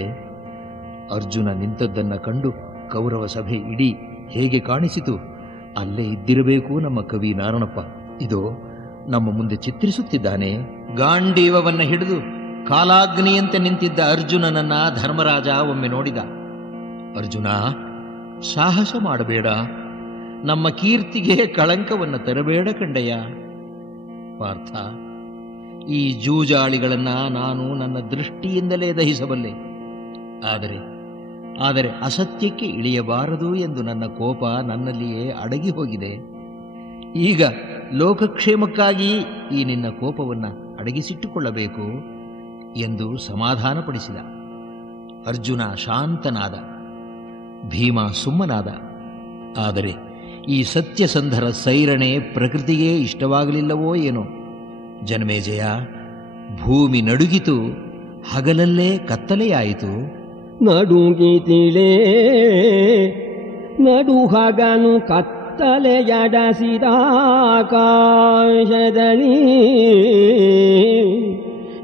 ಅರ್ಜುನ ನಿಂತದ್ದನ್ನು ಕಂಡು ಕೌರವ ಸಭೆ ಇಡೀ ಹೇಗೆ ಕಾಣಿಸಿತು? ಅಲ್ಲೇ ಇದ್ದಿರಬೇಕು ನಮ್ಮ ಕವಿ ನಾರಣಪ್ಪ. ಇದೋ ನಮ್ಮ ಮುಂದೆ ಚಿತ್ರಿಸುತ್ತಿದ್ದಾನೆ. ಗಾಂಡೀವವನ್ನು ಹಿಡಿದು ಕಾಲಾಗ್ನಿಯಂತೆ ನಿಂತಿದ್ದ ಅರ್ಜುನನನ್ನ ಧರ್ಮರಾಜ ಒಮ್ಮೆ ನೋಡಿದ. ಅರ್ಜುನ, ಸಾಹಸ ಮಾಡಬೇಡ, ನಮ್ಮ ಕೀರ್ತಿಗೆ ಕಳಂಕವನ್ನು ತರಬೇಡ ಕಂಡಯ್ಯ. ಪಾರ್ಥ, ಈ ಜೂಜಾಳಿಗಳನ್ನ ನಾನು ನನ್ನ ದೃಷ್ಟಿಯಿಂದಲೇ ದಹಿಸಬಲ್ಲೆ. ಆದರೆ ಅಸತ್ಯಕ್ಕೆ ಇಳಿಯಬಾರದು ಎಂದು ನನ್ನ ಕೋಪ ನನ್ನಲ್ಲಿಯೇ ಅಡಗಿ ಹೋಗಿದೆ. ಈಗ ಲೋಕಕ್ಷೇಮಕ್ಕಾಗಿ ಈ ನಿನ್ನ ಕೋಪವನ್ನು ಅಡಗಿಸಿಟ್ಟುಕೊಳ್ಳಬೇಕು ಎಂದು ಸಮಾಧಾನಪಡಿಸಿದ. ಅರ್ಜುನ ಶಾಂತನಾದ, ಭೀಮ ಸುಮ್ಮನಾದ. ಆದರೆ ಈ ಸತ್ಯಸಂಧರ ಸೈರಣೆ ಪ್ರಕೃತಿಗೆ ಇಷ್ಟವಾಗಲಿಲ್ಲವೋ ಏನೋ. ಜನಮೇಜಯ, ಭೂಮಿ ನಡುಗಿತು, ಹಗಲಲ್ಲೇ ಕತ್ತಲೆಯಾಯಿತು. ನಡುಗಿತಿಳೇ ನಡುಹಗನು ಕತ್ತಲೆಯಡಸಿದಾಕಾಶದಲ್ಲಿ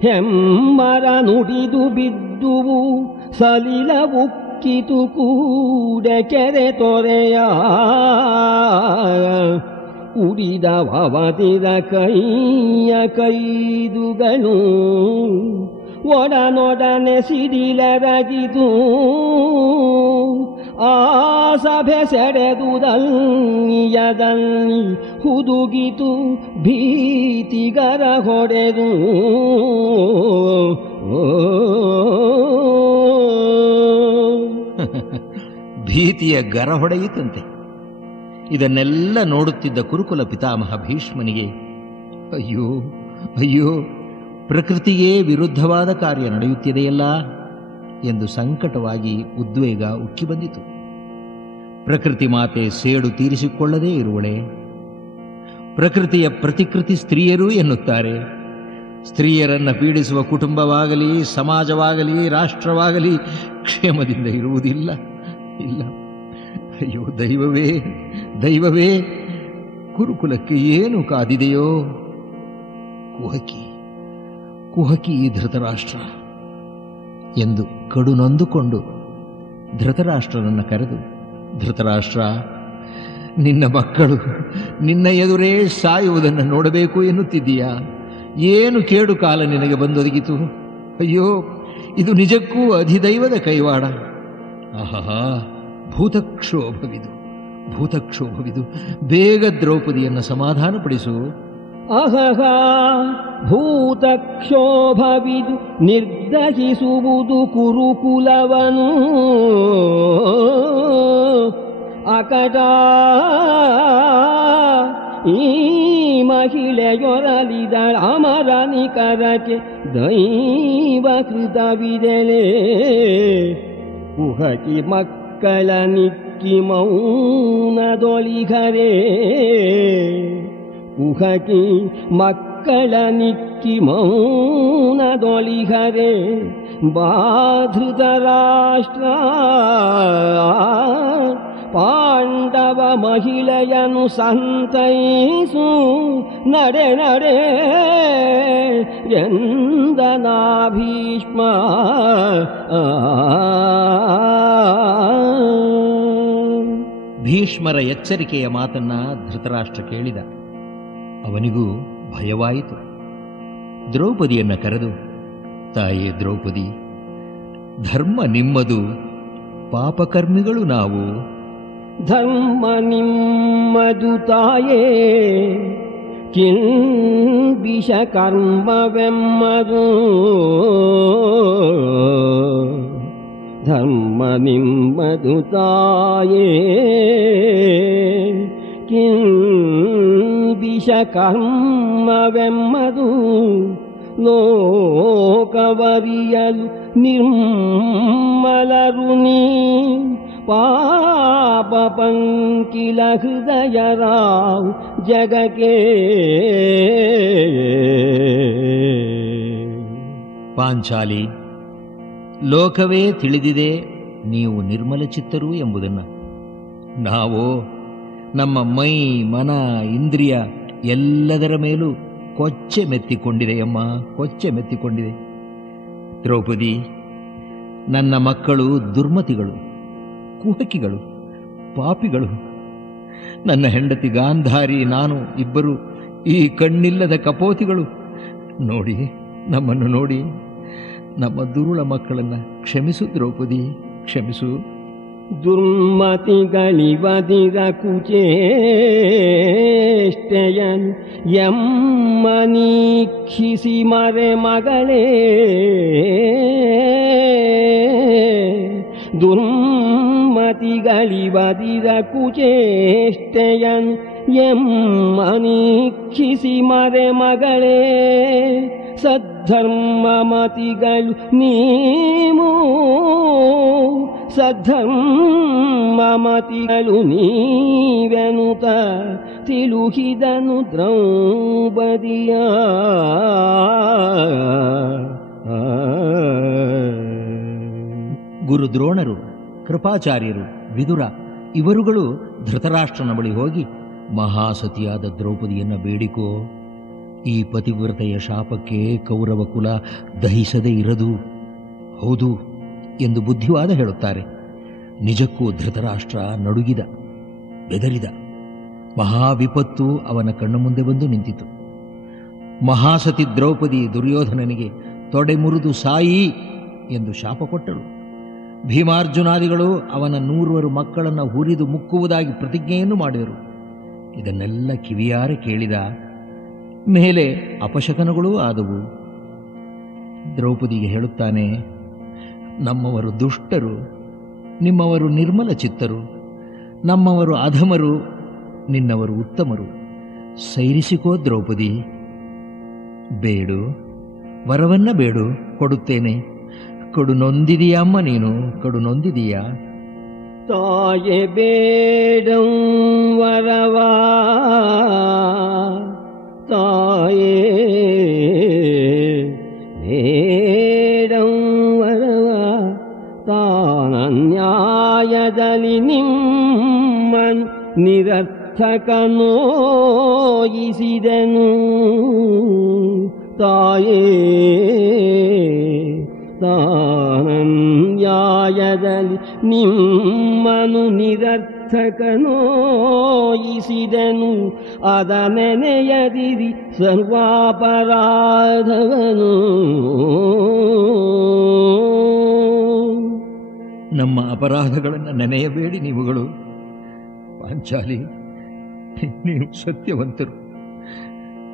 ಹೆಮ್ಮರ ನುಡಿದು ಬಿದ್ದುವು ಸಲಿಲವು ಕಿತು ಕೂಡ ಕೆರೆ ತೊರೆಯ ಉಡಿದವತಿರ ಕೈಯ ಕೈದುಗಳು ಒಡನೊಡನೆ ಸಿಡಿಲರಗಿದು ಆ ಸಭೆ ಸೆಡೆದುದಲ್ಲಿಯದಲ್ಲಿ ಹುದುಗಿತು ಭೀತಿಗರ ಹೊಡೆದು. ಭೀತಿಯ ಗರ ಹೊಡೆಯಿತಂತೆ. ಇದನ್ನೆಲ್ಲ ನೋಡುತ್ತಿದ್ದ ಕುರುಕುಲ ಪಿತಾಮಹ ಭೀಷ್ಮನಿಗೆ ಅಯ್ಯೋ ಅಯ್ಯೋ, ಪ್ರಕೃತಿಗೆ ವಿರುದ್ಧವಾದ ಕಾರ್ಯ ನಡೆಯುತ್ತಿದೆಯಲ್ಲ ಎಂದು ಸಂಕಟವಾಗಿ ಉದ್ವೇಗ ಉಕ್ಕಿ ಬಂದಿತು. ಪ್ರಕೃತಿ ಮಾತೆ ಸೇಡು ತೀರಿಸಿಕೊಳ್ಳದೇ ಇರುವಳೆ. ಪ್ರಕೃತಿಯ ಪ್ರತಿಕೃತಿ ಸ್ತ್ರೀಯರು ಎನ್ನುತ್ತಾರೆ. ಸ್ತ್ರೀಯರನ್ನ ಪೀಡಿಸುವ ಕುಟುಂಬವಾಗಲಿ, ಸಮಾಜವಾಗಲಿ, ರಾಷ್ಟ್ರವಾಗಲಿ ಕ್ಷೇಮದಿಂದ ಇರುವುದಿಲ್ಲ. ಇಲ್ಲ, ಅಯ್ಯೋ ದೈವವೇ ದೈವವೇ, ಕುರುಕುಲಕ್ಕೆ ಏನು ಕಾದಿದೆಯೋ? ಕುಹಕಿ ಧೃತರಾಷ್ಟ್ರ ಎಂದು ಕಡು ನೊಂದುಕೊಂಡು ಧೃತರಾಷ್ಟ್ರನನ್ನು ಕರೆದು, ಧೃತರಾಷ್ಟ್ರ, ನಿನ್ನ ಮಕ್ಕಳು ನಿನ್ನ ಎದುರೇ ಸಾಯುವುದನ್ನು ನೋಡಬೇಕು ಎನ್ನುತ್ತಿದ್ದೀಯಾ? ಏನು ಕೇಡು ಕಾಲ ನಿನಗೆ ಬಂದೊದಗಿತು? ಅಯ್ಯೋ, ಇದು ನಿಜಕ್ಕೂ ಅಧಿದೈವದ ಕೈವಾಡ. ಆಹಾ, ಭೂತಕ್ಷೋಭವಿದು. ಬೇಗ ದ್ರೌಪದಿಯನ್ನು ಸಮಾಧಾನಪಡಿಸು. ಅಹಹ, ಭೂತಕ್ಷೋಭವಿದು ನಿರ್ದಹಿಸುವುದು ಕುರುಕುಲವನು. ಅಕಟ ಈ ಮಹಿಳೆಯೊರಲಿದಳ ಅಮರ ನಿಕರಕ್ಕೆ ದೈವ ಕೃತವಿದೆಲೆ. ಕುಹಕಿ ಮಕ್ಕಳ ನಿಕ್ಕಿ ಮೌನದೊಳಿಗರೆ, ಕುಹಕಿ ಮಕ್ಕಳ ನಿಕ್ಕಿ ಮೌನದೊಳಿಗರೆ. ಬಾಧೃತ ರಾಷ್ಟ್ರ ಪಾಂಡವ ಮಹಿಳೆಯನು ಸಂತೈಸು, ನಡೆ ನಡೆ ಎಂದನಾ ಭೀಷ್ಮ. ಭೀಷ್ಮರ ಎಚ್ಚರಿಕೆಯ ಮಾತನ್ನ ಧೃತರಾಷ್ಟ್ರ ಕೇಳಿದ. ಅವನಿಗೂ ಭಯವಾಯಿತು. ದ್ರೌಪದಿಯನ್ನು ಕರೆದು, ತಾಯೇ ದ್ರೌಪದಿ, ಧರ್ಮ ನಿಮ್ಮದು, ಪಾಪಕರ್ಮಿಗಳು ನಾವು. ಧರ್ಮ ನಿಮ್ಮದು ತಾಯೇ, ಕಿಲ್ಬಿಷ ಕರ್ಮವೆಮ್ಮದು. ಧರ್ಮ ನಿಮ್ಮದು ತಾಯೇ, ಕಿಲ್ಬಿಷ ಕರ್ಮವೆಮ್ಮದು. ಲೋಕವರಿಯಲು ನಿರ್ಮಲರು ನೀ, ಪಾಪ ಪಂಕಿಲ ಹೃದಯರಾವ್ ಜಗಕ್ಕೆ. ಪಾಂಚಾಲಿ, ಲೋಕವೇ ತಿಳಿದಿದೆ ನೀವು ನಿರ್ಮಲ ಚಿತ್ತರು ಎಂಬುದನ್ನು. ನಾವು ನಮ್ಮ ಮೈ ಮನ ಇಂದ್ರಿಯ ಎಲ್ಲದರ ಮೇಲೂ ಕೊಚ್ಚೆ ಮೆತ್ತಿಕೊಂಡಿದೆಯಮ್ಮ, ಕೊಚ್ಚೆ ಮೆತ್ತಿಕೊಂಡಿದೆ. ದ್ರೌಪದಿ, ನನ್ನ ಮಕ್ಕಳು ದುರ್ಮತಿಗಳು, ಕುಹಕಿಗಳು, ಪಾಪಿಗಳು. ನನ್ನ ಹೆಂಡತಿ ಗಾಂಧಾರಿ, ನಾನು ಇಬ್ಬರು ಈ ಕಣ್ಣಿಲ್ಲದ ಕಪೋತಿಗಳು. ನೋಡಿ, ನಮ್ಮನ್ನು ನೋಡಿ, ನಮ್ಮ ದುರುಳ ಮಕ್ಕಳನ್ನು ಕ್ಷಮಿಸು ದ್ರೌಪದಿ, ಕ್ಷಮಿಸು. ದುರ್ಮತಿಗಳಿವದಿರ ಕುಚೇಷ್ಟೆಯನ್ ಎಮ್ಮನೀಕ್ಷಿಸಿ ಮರೆ ಮಗಳೇ. ದುರ್ಮತಿಗಳಿವದಿರ ಕುಚೇಷ್ಟೆಯನ್ ಎಮ್ಮನೀಕ್ಷಿಸಿ ಮರೆ ಮಗಳೇ. ಸದ್ಧರ್ಮಮತಿಗಳು ನೀವು, ಸದ್ಧರ್ಮಮತಿಗಳು ನೀವೆನುತ ತಿಳುಹಿದನು ದ್ರೌಪದಿಯ. ಗುರು ದ್ರೋಣರು, ಕೃಪಾಚಾರ್ಯರು, ವಿದುರ ಇವರುಗಳು ಧೃತರಾಷ್ಟ್ರನ ಬಳಿ ಹೋಗಿ, ಮಹಾಸತಿಯಾದ ದ್ರೌಪದಿಯನ್ನು ಬೇಡಿಕೋ, ಈ ಪತಿವ್ರತೆಯ ಶಾಪಕ್ಕೆ ಕೌರವ ಕುಲ ದಹಿಸದೇ ಇರದು, ಹೌದು ಎಂದು ಬುದ್ಧಿವಾದ ಹೇಳುತ್ತಾರೆ. ನಿಜಕ್ಕೂ ಧೃತರಾಷ್ಟ್ರ ನಡುಗಿದ, ಬೆದರಿದ. ಮಹಾವಿಪತ್ತು ಅವನ ಕಣ್ಣು ಮುಂದೆ ಬಂದು ನಿಂತಿತು. ಮಹಾಸತಿ ದ್ರೌಪದಿ ದುರ್ಯೋಧನನಿಗೆ ತೊಡೆ ಮುರಿದು ಸಾಯಿ ಎಂದು ಶಾಪ ಕೊಟ್ಟಳು. ಭೀಮಾರ್ಜುನಾದಿಗಳು ಅವನ 100 ಮಕ್ಕಳನ್ನು ಹುರಿದು ಮುಕ್ಕುವುದಾಗಿ ಪ್ರತಿಜ್ಞೆಯನ್ನು ಮಾಡಿದರು. ಇದನ್ನೆಲ್ಲ ಕಿವಿಯಾರೆ ಕೇಳಿದ. ಮೇಲೆ ಅಪಶಕನಗಳೂ ಆದವು. ದ್ರೌಪದಿಗೆ ಹೇಳುತ್ತಾನೆ, ನಮ್ಮವರು ದುಷ್ಟರು, ನಿಮ್ಮವರು ನಿರ್ಮಲ ಚಿತ್ತರು. ನಮ್ಮವರು ಅಧಮರು, ನಿನ್ನವರು ಉತ್ತಮರು. ಸೈರಿಸಿಕೋ ದ್ರೌಪದಿ, ಬೇಡು, ವರವನ್ನ ಬೇಡು, ಕೊಡುತ್ತೇನೆ. ಕಡು ನೊಂದಿದೀಯ ಅಮ್ಮ, ನೀನು ಕಡು ನೊಂದಿದೀಯ. ತಾಯೆ ಬೇಡಂ ವರವಾ, ತಾಯೇ ಬೇಡಂ ವರವಾ. ತಾನನ್ಯಾಯದಲ್ಲಿ ನಿಮ್ಮನ್ ನಿರರ್ಥಕನೋಯಿಸಿದನು. ತಾಯೇ ತಾನನ್ಯಾಯದಲ್ಲಿ ನಿಮ್ಮನು ನಿರರ್ಥಕನೋಯಿಸಿದನು. ಅದ ನೆನೆಯದಿರಿ ಸರ್ವಾಪರಾಧವನು. ನಮ್ಮ ಅಪರಾಧಗಳನ್ನು ನೆನೆಯಬೇಡಿ ನೀವುಗಳು. ಪಾಂಚಾಲಿ, ನೀವು ಸತ್ಯವಂತರು.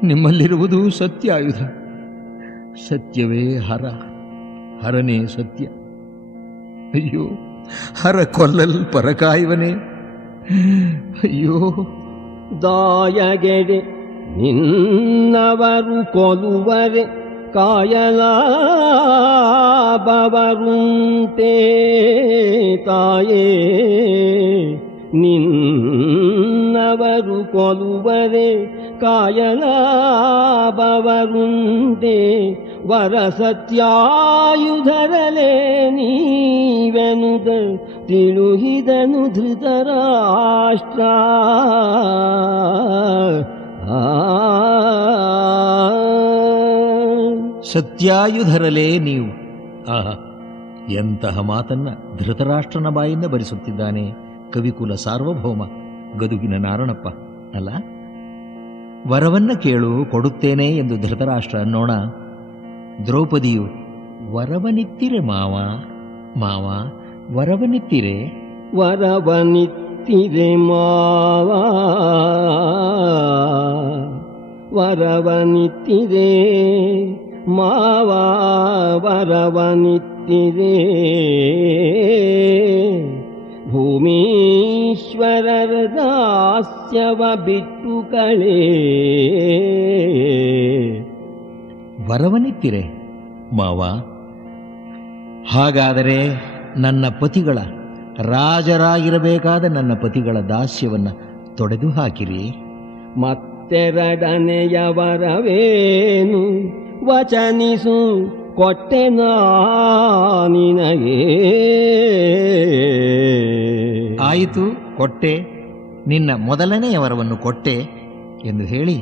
ನಿಮ್ಮಲ್ಲಿರುವುದು ಸತ್ಯ ಆಯುಧ. ಸತ್ಯವೇ ಹರ, ಹರನೇ ಸತ್ಯ. ಅಯ್ಯೋ, ಹರ ಕೊಲ್ಲಲ್ ಪರಕಾಯುವನೇ. ಅಯ್ಯೋ, ದಾಯಗೆಡೆ ನಿನ್ನವರು ಕೊಲುವರೆ ಕಾಯಲಾಬವರುಂಟೆ. ತಾಯೇ ನಿನ್ನವರು ಕೊಲುವರೆ ಕಾಯಲಾಬವರುಂಟೆ. ವರ ಸತ್ಯಾಯುಧರಲೆ ನೀವೆನುದ ತಿಳುಹಿದನು ಧೃತರಾಷ್ಟ್ರ. ಸತ್ಯಾಯುಧರಲೇ ನೀವು. ಆಹಾ, ಎಂತಹ ಮಾತನ್ನ ಧೃತರಾಷ್ಟ್ರನ ಬಾಯಿಂದ ಬರಿಸುತ್ತಿದ್ದಾನೆ ಕವಿಕುಲ ಸಾರ್ವಭೌಮ ಗದುಗಿನ ನಾರಣಪ್ಪ ಅಲ್ಲ. ವರವನ್ನ ಕೇಳು, ಕೊಡುತ್ತೇನೆ ಎಂದು ಧೃತರಾಷ್ಟ್ರ ಅನ್ನೋಣ. ದ್ರೌಪದಿಯು ವರವನಿತ್ತಿರೆ ಮಾವ, ಮಾವ ವರವನಿತ್ತಿರೆ. ವರವನಿತ್ತಿರೆ ಮಾವ, ವರವನಿತ್ತಿರೆ ಮಾವ, ವರವನಿತ್ತಿರೆ. ಭೂಮೀಶ್ವರರ ದಾಸ್ಯವ ಬಿಟ್ಟು ಕಳೆ. ವರವನಿತ್ತಿರೆ ಮಾವ, ಹಾಗಾದರೆ ನನ್ನ ಪತಿಗಳ, ರಾಜರಾಗಿರಬೇಕಾದ ನನ್ನ ಪತಿಗಳ ದಾಸ್ಯವನ್ನು ತೊಡೆದು ಹಾಕಿರಿ. ಮತ್ತೆರಡನೆಯ ವರವೇನು ವಚನಿಸು ಕೊಟ್ಟೆ ನಿನಗೆ. ಆಯಿತು, ಕೊಟ್ಟೆ, ನಿನ್ನ ಮೊದಲನೆಯ ವರವನ್ನು ಕೊಟ್ಟೆ ಎಂದು ಹೇಳಿ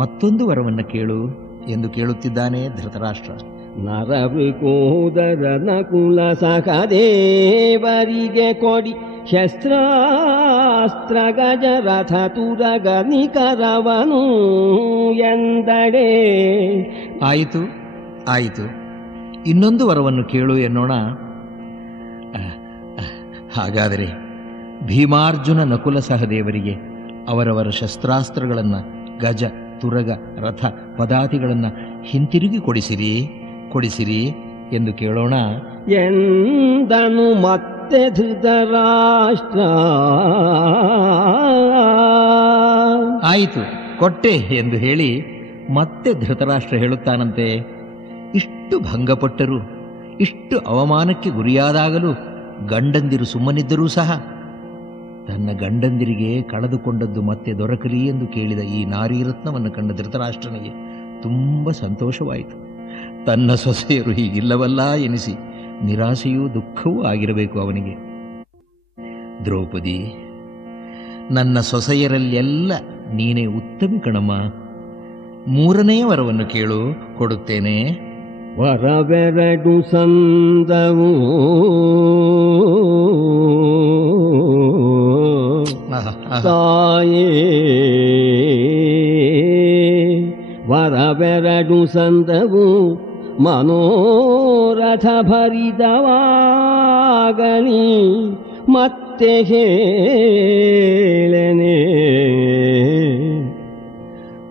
ಮತ್ತೊಂದು ವರವನ್ನು ಕೇಳು ಎಂದು ಕೇಳುತ್ತಿದ್ದಾನೆ ಧೃತರಾಷ್ಟ್ರ. ನರವೃಕೋದರ ನಕುಲ ಸಖದೇವರಿಗೆ ಕೊಡಿ ಶಸ್ತ್ರಾಸ್ತ್ರ ಗಜರಥ ತುರಗ ನಿಕರವನು ಎಂದಡೆ. ಆಯಿತು ಆಯಿತು, ಇನ್ನೊಂದು ವರವನ್ನು ಕೇಳು ಎನ್ನೋಣ. ಹಾಗಾದರೆ ಭೀಮಾರ್ಜುನ ನಕುಲ ಸಹದೇವರಿಗೆ ಅವರವರ ಶಸ್ತ್ರಾಸ್ತ್ರಗಳನ್ನು, ಗಜ ತುರಗ ರಥ ಪದಾತಿಗಳನ್ನು ಹಿಂತಿರುಗಿ ಕೊಡಿಸಿರಿ ಎಂದು ಕೇಳೋಣ ಎಂದನು ಮತ್ತೆ ಧೃತರಾಷ್ಟ್ರ. ಆಯಿತು, ಕೊಟ್ಟೆ ಎಂದು ಹೇಳಿ ಮತ್ತೆ ಧೃತರಾಷ್ಟ್ರ ಹೇಳುತ್ತಾನಂತೆ, ಇಷ್ಟು ಭಂಗಪಟ್ಟರೂ, ಇಷ್ಟು ಅವಮಾನಕ್ಕೆ ಗುರಿಯಾದಾಗಲೂ ಗಂಡಂದಿರು ಸುಮ್ಮನಿದ್ದರೂ ಸಹ ತನ್ನ ಗಂಡಂದಿರಿಗೆ ಕಳೆದುಕೊಂಡದ್ದು ಮತ್ತೆ ದೊರಕಲಿ ಎಂದು ಕೇಳಿದ ಈ ನಾರೀರತ್ನವನ್ನು ಕಂಡ ಧೃತರಾಷ್ಟ್ರನಿಗೆ ತುಂಬ ಸಂತೋಷವಾಯಿತು. ತನ್ನ ಸೊಸೆಯರು ಹೀಗಿಲ್ಲವಲ್ಲ ಎನಿಸಿ ನಿರಾಸೆಯೂ ದುಃಖವೂ ಆಗಿರಬೇಕು ಅವನಿಗೆ. ದ್ರೌಪದಿ, ನನ್ನ ಸೊಸೆಯರಲ್ಲೆಲ್ಲ ನೀನೇ ಉತ್ತಮ ಕಣಮ್ಮ. ಮೂರನೆಯ ವರವನ್ನು ಕೇಳು, ಕೊಡುತ್ತೇನೆ. ವರವೆರಡು ಸಂದವು ತಾಯೇ, ವರವೆರಡು ಸಂದವು ಮನೋರಥ ಭರಿತವಾಗಲಿ ಮತ್ತೆ ಹೇಳನೆ.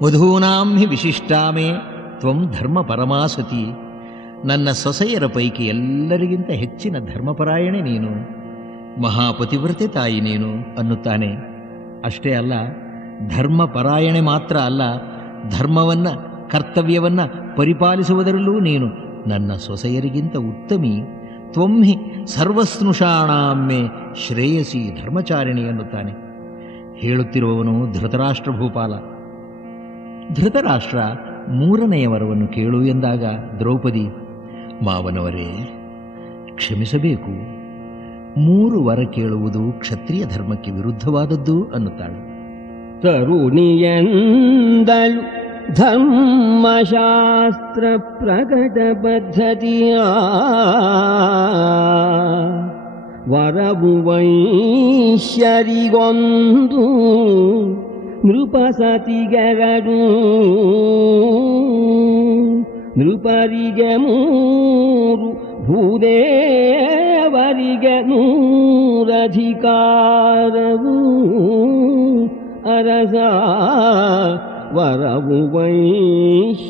ವಧೂನಾಂ ಹಿ ವಿಶಿಷ್ಟಾಮೇ ತ್ವಂ ಧರ್ಮ ಪರಮಾಸತಿ. ನನ್ನ ಸೊಸೆಯರ ಪೈಕಿ ಎಲ್ಲರಿಗಿಂತ ಹೆಚ್ಚಿನ ಧರ್ಮಪರಾಯಣೆ ನೀನು, ಮಹಾಪತಿವ್ರತೆ ತಾಯಿ ನೀನು ಅನ್ನುತ್ತಾನೆ. ಅಷ್ಟೇ ಅಲ್ಲ, ಧರ್ಮಪರಾಯಣೆ ಮಾತ್ರ ಅಲ್ಲ, ಧರ್ಮವನ್ನ, ಕರ್ತವ್ಯವನ್ನ ಪರಿಪಾಲಿಸುವುದರಲ್ಲೂ ನೀನು ನನ್ನ ಸೊಸೆಯರಿಗಿಂತ ಉತ್ತಮಿ. ತ್ವಂ ಹಿ ಸರ್ವಸ್ನುಷಾಣಾಮೇ ಶ್ರೇಯಸಿ ಧರ್ಮಚಾರಿಣಿ ಅನ್ನುತ್ತಾನೆ. ಹೇಳುತ್ತಿರುವವನು ಧೃತರಾಷ್ಟ್ರ ಭೂಪಾಲ. ಧೃತರಾಷ್ಟ್ರ ಮೂರನೆಯ ವರವನ್ನು ಕೇಳು ಎಂದಾಗ ದ್ರೌಪದಿ, ಮಾವನವರೇ ಕ್ಷಮಿಸಬೇಕು, 3 ವರ ಕೇಳುವುದು ಕ್ಷತ್ರಿಯ ಧರ್ಮಕ್ಕೆ ವಿರುದ್ಧವಾದದ್ದು ಅನ್ನುತ್ತಾಳೆ. ತರುಣಿಯಂದಳು ಧರ್ಮಶಾಸ್ತ್ರ ಪ್ರಕಟ ಪದ್ಧತಿಯ ವರವು ವೈಶ್ಯರಿಗೊಂದು ನೃಪಸತಿಗೆರಡು ನೃಪರಿಗೆ 3 ಭೂದೇವರಿಗೆ 100 ಅಧಿಕಾರವು ಅರಸ ವರವು ವೈಶ್ಯರಿಗೊಂದು.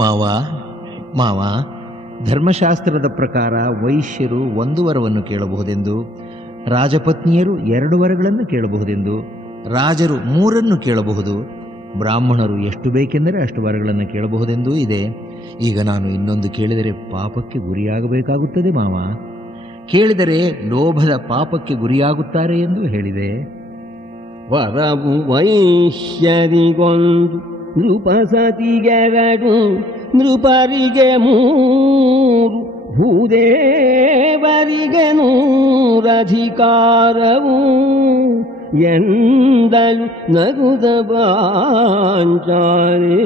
ಮಾವ, ಧರ್ಮಶಾಸ್ತ್ರದ ಪ್ರಕಾರ ವೈಶ್ಯರು 1 ವರವನ್ನು ಕೇಳಬಹುದೆಂದು, ರಾಜಪತ್ನಿಯರು 2 ವರಗಳನ್ನು ಕೇಳಬಹುದೆಂದು, ರಾಜರು 3 ಕೇಳಬಹುದು, ಬ್ರಾಹ್ಮಣರು ಎಷ್ಟು ಬೇಕೆಂದರೆ ಅಷ್ಟು ವರಗಳನ್ನು ಕೇಳಬಹುದೆಂದೂ ಇದೆ. ಈಗ ನಾನು ಇನ್ನೊಂದು ಕೇಳಿದರೆ ಪಾಪಕ್ಕೆ ಗುರಿಯಾಗಬೇಕಾಗುತ್ತದೆ ಮಾವ. ಕೇಳಿದರೆ ಲೋಭದ ಪಾಪಕ್ಕೆ ಗುರಿಯಾಗುತ್ತಾರೆ ಎಂದು ಹೇಳಿದೆ. ವರವು ವೈಶ್ಯರಿಗೊಂದು ನೃಪಸತಿಗೆರಡು ನೃಪರಿಗೆ 3 ಭೂದೇವರಿಗೆ 100 ಅಧಿಕಾರವು ಎಂದಲು ನಗುದ ಪಾಂಚಾಲಿ.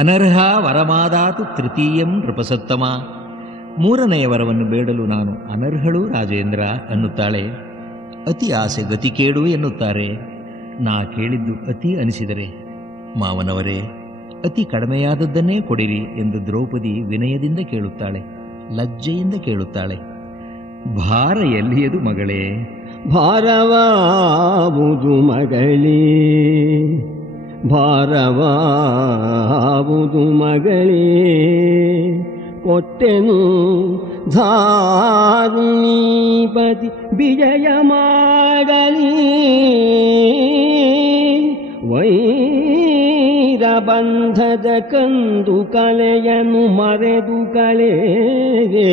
ಅನರ್ಹ ವರಮಾದಾತು ತೃತೀಯಂ ನೃಪಸತ್ತಮ. 3ನೆಯ ವರವನ್ನು ಬೇಡಲು ನಾನು ಅನರ್ಹಳು ರಾಜೇಂದ್ರ ಅನ್ನುತ್ತಾಳೆ. ಅತಿ ಆಸೆ ಗತಿ ಕೇಡು ಎನ್ನುತ್ತಾರೆ. ನಾ ಕೇಳಿದ್ದು ಅತಿ ಅನಿಸಿದರೆ ಮಾವನವರೇ, ಅತಿ ಕಡಿಮೆಯಾದದ್ದನ್ನೇ ಕೊಡಿರಿ ಎಂದು ದ್ರೌಪದಿ ವಿನಯದಿಂದ ಕೇಳುತ್ತಾಳೆ, ಲಜ್ಜೆಯಿಂದ ಕೇಳುತ್ತಾಳೆ. ಭಾರ ಎಲ್ಲಿಯದು ಮಗಳೇ? ಭಾರವಾವುದು ಮಗಳೇ, ಭಾರವಾವುದು ಮಗಳೇ, ಕೊಟ್ಟೆನು ಧಾರುಣೀಪತಿ ವಿಜಯ ಮಾಡಲಿ, ವೈರಬಂಧದ ಕಂದು ಕಲೆಯನ್ನು ಮರೆದು ಕಳೆಗೆ,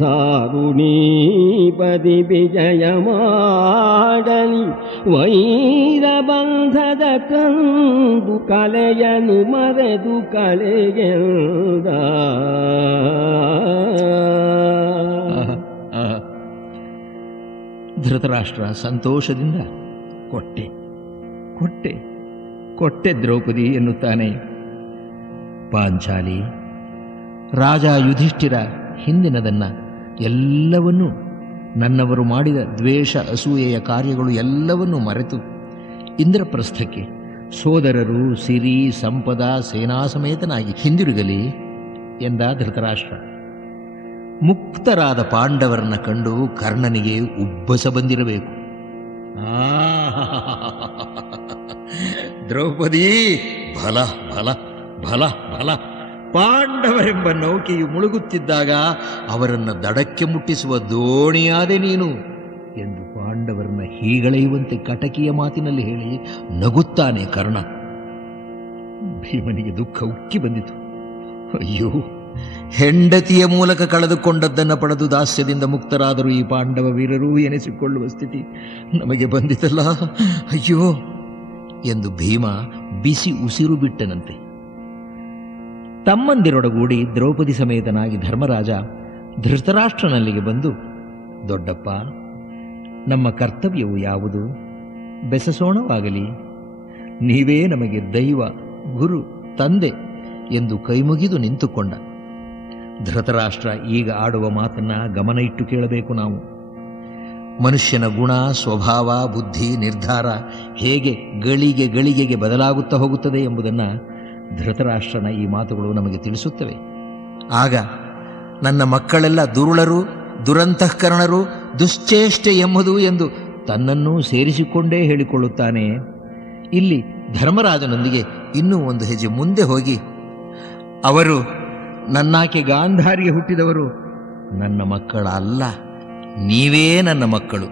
ಧಾರುಣೀಪತಿ ವಿಜಯ ಮಾಡಲಿ, ವೈರಬಂಧದ ಕಂದು ಕಲೆಯನ್ನು ಮರೆದು ಕಳೆಗೆಂದ. ಧೃತರಾಷ್ಟ್ರ ಸಂತೋಷದಿಂದ ಕೊಟ್ಟೆ ಕೊಟ್ಟೆ ಕೊಟ್ಟೆ ದ್ರೌಪದಿ ಎನ್ನುತ್ತಾನೆ. ಪಾಂಚಾಲಿ, ರಾಜ ಯುಧಿಷ್ಠಿರ ಹಿಂದಿನದನ್ನ ಎಲ್ಲವನ್ನೂ, ನನ್ನವರು ಮಾಡಿದ ದ್ವೇಷ ಅಸೂಯೆಯ ಕಾರ್ಯಗಳು ಎಲ್ಲವನ್ನೂ ಮರೆತು ಇಂದ್ರಪ್ರಸ್ಥಕ್ಕೆ ಸೋದರರು, ಸಿರಿ, ಸಂಪದ, ಸೇನಾ ಸಮೇತನಾಗಿ ಹಿಂದಿರುಗಲಿ ಎಂದ ಧೃತರಾಷ್ಟ್ರ. ಮುಕ್ತರಾದ ಪಾಂಡವರನ್ನ ಕಂಡು ಕರ್ಣನಿಗೆ ಉಬ್ಬಸ ಬಂದಿರಬೇಕು. ದ್ರೌಪದಿ, ಬಲ ಬಲ ಬಲ ಬಲ! ಪಾಂಡವರೆಂಬ ನೌಕೆಯು ಮುಳುಗುತ್ತಿದ್ದಾಗ ಅವರನ್ನು ದಡಕ್ಕೆ ಮುಟ್ಟಿಸುವ ದೋಣಿಯಾದೆ ನೀನು ಎಂದು ಪಾಂಡವರನ್ನ ಹೀಗಳೆಯುವಂತೆ ಕಟಕಿಯ ಮಾತಿನಲ್ಲಿ ಹೇಳಿ ನಗುತ್ತಾನೆ ಕರ್ಣ. ಭೀಮನಿಗೆ ದುಃಖ ಉಕ್ಕಿ ಬಂದಿತು. ಅಯ್ಯೋ, ಹೆಂಡತಿಯ ಮೂಲಕ ಕಳೆದುಕೊಂಡದ್ದನ್ನು ಪಡೆದು ದಾಸ್ಯದಿಂದ ಮುಕ್ತರಾದರೂ ಈ ಪಾಂಡವ ವೀರರೂ ಎನಿಸಿಕೊಳ್ಳುವ ಸ್ಥಿತಿ ನಮಗೆ ಬಂದಿತಲ್ಲ, ಅಯ್ಯೋ ಎಂದು ಭೀಮ ಬಿಸಿ ಉಸಿರು ಬಿಟ್ಟನಂತೆ. ತಮ್ಮಂದಿರೊಡಗೂಡಿ ದ್ರೌಪದಿ ಸಮೇತನಾಗಿ ಧರ್ಮರಾಜ ಧೃತರಾಷ್ಟ್ರನಲ್ಲಿಗೆ ಬಂದು, ದೊಡ್ಡಪ್ಪ, ನಮ್ಮ ಕರ್ತವ್ಯವು ಯಾವುದು? ಬೆಸಸೋಣವಾಗಲಿ. ನೀವೇ ನಮಗೆ ದೈವ, ಗುರು, ತಂದೆ ಎಂದು ಕೈಮುಗಿದು ನಿಂತುಕೊಂಡ. ಧೃತರಾಷ್ಟ್ರ ಈಗ ಆಡುವ ಮಾತನ್ನ ಗಮನ ಇಟ್ಟು ಕೇಳಬೇಕು ನಾವು. ಮನುಷ್ಯನ ಗುಣ, ಸ್ವಭಾವ, ಬುದ್ಧಿ, ನಿರ್ಧಾರ ಹೇಗೆ ಗಳಿಗೆ ಗಳಿಗೆಗೆ ಬದಲಾಗುತ್ತಾ ಹೋಗುತ್ತದೆ ಎಂಬುದನ್ನು ಧೃತರಾಷ್ಟ್ರನ ಈ ಮಾತುಗಳು ನಮಗೆ ತಿಳಿಸುತ್ತವೆ. ಆಗ ನನ್ನ ಮಕ್ಕಳೆಲ್ಲ ದುರುಳರು, ದುರಂತಃಕರಣರು, ದುಶ್ಚೇಷ್ಟೆ ಎಂಬುದು ಎಂದು ತನ್ನನ್ನೂ ಸೇರಿಸಿಕೊಂಡೇ ಹೇಳಿಕೊಳ್ಳುತ್ತಾನೆ. ಇಲ್ಲಿ ಧರ್ಮರಾಜನೊಂದಿಗೆ ಇನ್ನೂ ಒಂದು ಹೆಜ್ಜೆ ಮುಂದೆ ಹೋಗಿ, ಅವರು ನನ್ನಾಕೆ ಗಾಂಧಾರಿಗೆ ಹುಟ್ಟಿದವರು, ನನ್ನ ಮಕ್ಕಳ ಅಲ್ಲ, ನೀವೇ ನನ್ನ ಮಕ್ಕಳು.